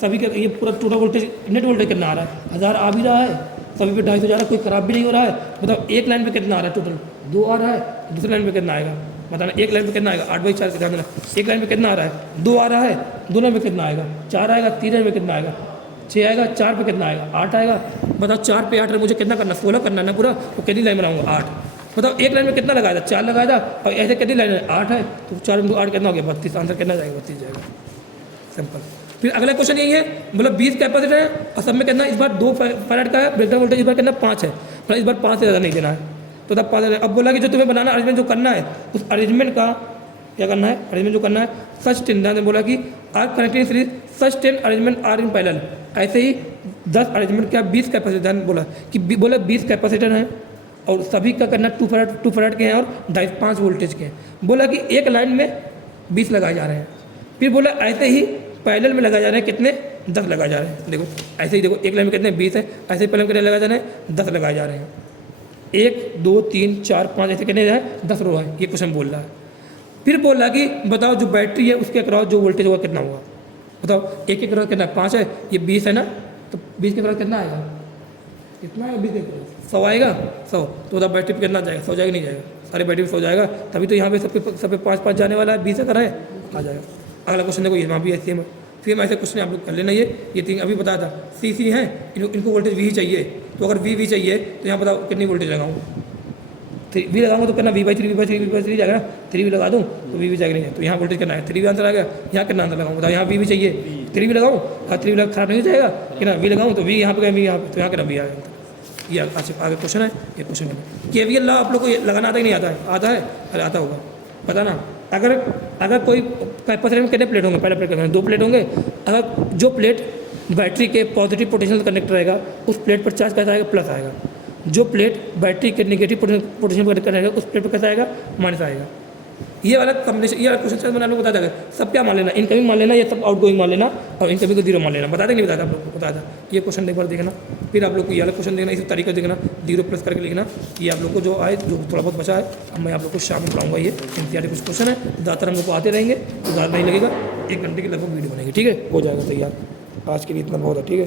सभी का ये पूरा टोटल वोल्टेज नेट वोल्टेज कितना आ रहा है 1000 आ भी रहा है, सभी पे 250 जा रहा है, कोई खराब भी नहीं हो रहा है। मतलब एक लाइन पे कितना आ रहा है टोटल 2 आ रहा है, दूसरी लाइन पे कितना आएगा बताना, एक लाइन पे कितना आएगा 8 बाई 4 का ध्यान देना, एक लाइन पे कितना आ रहा है 2 आ रहा है, 2 लाइन पे कितना आएगा 4 आएगा, 3 लाइन पे कितना आएगा 6 आएगा, 4 पे कितना आएगा 8 आएगा। बताओ 4 पे 8 मुझे कितना करना 16 करना है ना पूरा, तो कितनी लाइन बनाऊंगा 8। बताओ एक लाइन में कितना लगाया था 4 लगाया था, और ऐसे कितनी लाइन है 8 है, तो 4 में 8 कितना हो गया 32, आंसर कितना जाएगा 32 जाएगा, सिंपल। फिर अगला क्वेश्चन यही है, मतलब 20 कैपेसिटर है और सब में कितना इस बार 2 फैराड का है, ब्रेकडाउन वोल्टेज इस बार कितना 5 है, मतलब इस बार 5 से ज़्यादा नहीं देना है, तो तब 5। अब बोला कि जो तुम्हें बनाना अरेंजमेंट जो करना है उस अरेंजमेंट का क्या करना है, अरेंजमेंट जो करना है सच 10 ने बोला कि are connecting series such 10 arrangement are in parallel. ऐसे ही 10 अरेंजमेंट क्या 20 कैपेसिटर बोला कि 20 कैपेसिटर हैं और सभी का करना 2 फैराड के हैं और 5 वोल्टेज के हैं। बोला कि एक लाइन में 20 लगाए जा रहे हैं, फिर बोला ऐसे ही पैरेलल में लगाए जा रहे हैं कितने 10 लगाए जा रहे हैं। देखो ऐसे ही देखो एक लाइन में कितने 20 है, ऐसे ही पैरेलल में कितने लगाए जा रहे हैं 10 लगाए जा रहे हैं, 1 2 3 4 5 ऐसे कितने है 10 रो है, ये क्वेश्चन बोल रहा है। फिर बोल रहा कि बताओ जो बैटरी है उसके अक्रॉस जो वोल्टेज होगा कितना होगा, बताओ एक अक्रॉस कितना 5 है, ये 20 है ना, तो 20 के अक्रॉस कितना आएगा, कितना आएगा 20 के अक्रॉस 100 आएगा 100, तो बताओ बैटरी पर कितना जाएगा 100 जाएगा नहीं जाएगा, सारी बैटरी पर 100 जाएगा, तभी तो यहाँ पे सब पे 5 जाने वाला है, 20 अगर है आ जाएगा। अगला क्वेश्चन देखो यहाँ भी ऐसे है, फिर ऐसे क्वेश्चन आप लोग कर लेना, ये 3 अभी बताया था सी हैं, इनको वोल्टेज वी चाहिए, तो अगर वी चाहिए तो यहाँ बताओ कितनी वोल्टेज लगाऊँ, 3 वी लगाऊंगा तो कितना V/3 जाएगा ना, 3 वी लगा दूँ तो वी जाएगा नहीं, तो यहाँ वोल्टेज कितना है 3 वी आंसर आ गया। यहाँ कितना आंसर लगाऊँ बताओ, यहाँ वी चाहिए 3 वी लगाऊँ, हाँ 3 वी खराब नहीं हो जाएगा कि ना, वी लगाऊँ तो वी यहाँ पे वी यहाँ पे, तो यहाँ कितना वी आ गया। ये आगे क्वेश्चन है, ये क्वेश्चन है KVL लॉ आप लोग को लगाना आता ही नहीं आता है, आता है अरे आता होगा पता ना। अगर कोई कैपेसिटर में कितने प्लेट होंगे, पहले प्लेट करेंगे 2 प्लेट होंगे, अगर जो प्लेट बैटरी के पॉजिटिव पोटेंशियल कनेक्ट रहेगा उस प्लेट पर चार्ज कैसा आएगा प्लस आएगा, जो प्लेट बैटरी के नेगेटिव पोटेंशियल कनेक्ट रहेगा उस प्लेट पर कैसा आएगा माइनस आएगा। ये वाला कॉम्बिनेशन, ये वाला क्वेश्चन मैंने आप लोग बता देगा, सब क्या मान लेना, इनकमिंग मान लेना, ये सब आउटगोइंग मान लेना, और इनकमिंग को 0 मान लेना, बता देंगे नहीं बताया आप लोग को बताया था। ये क्वेश्चन एक बार देखना, फिर आप लोग को ये वाला क्वेश्चन देखना, इसी तरीके से देखना 0 प्लस करके लिखना। ये आप लोग को जो आए जो थोड़ा बहुत बचा है अब मैं आप लोग को शाम में पढ़ाऊंगा, ये इंतजारी कुछ क्वेश्चन है, ज़्यादातर हम लोग को आते रहेंगे तो ज़्यादा नहीं लगेगा, 1 घंटे की लगभग वीडियो बनेगी, ठीक है हो जाएगा तैयार। आज के लिए इतना बहुत है, ठीक है।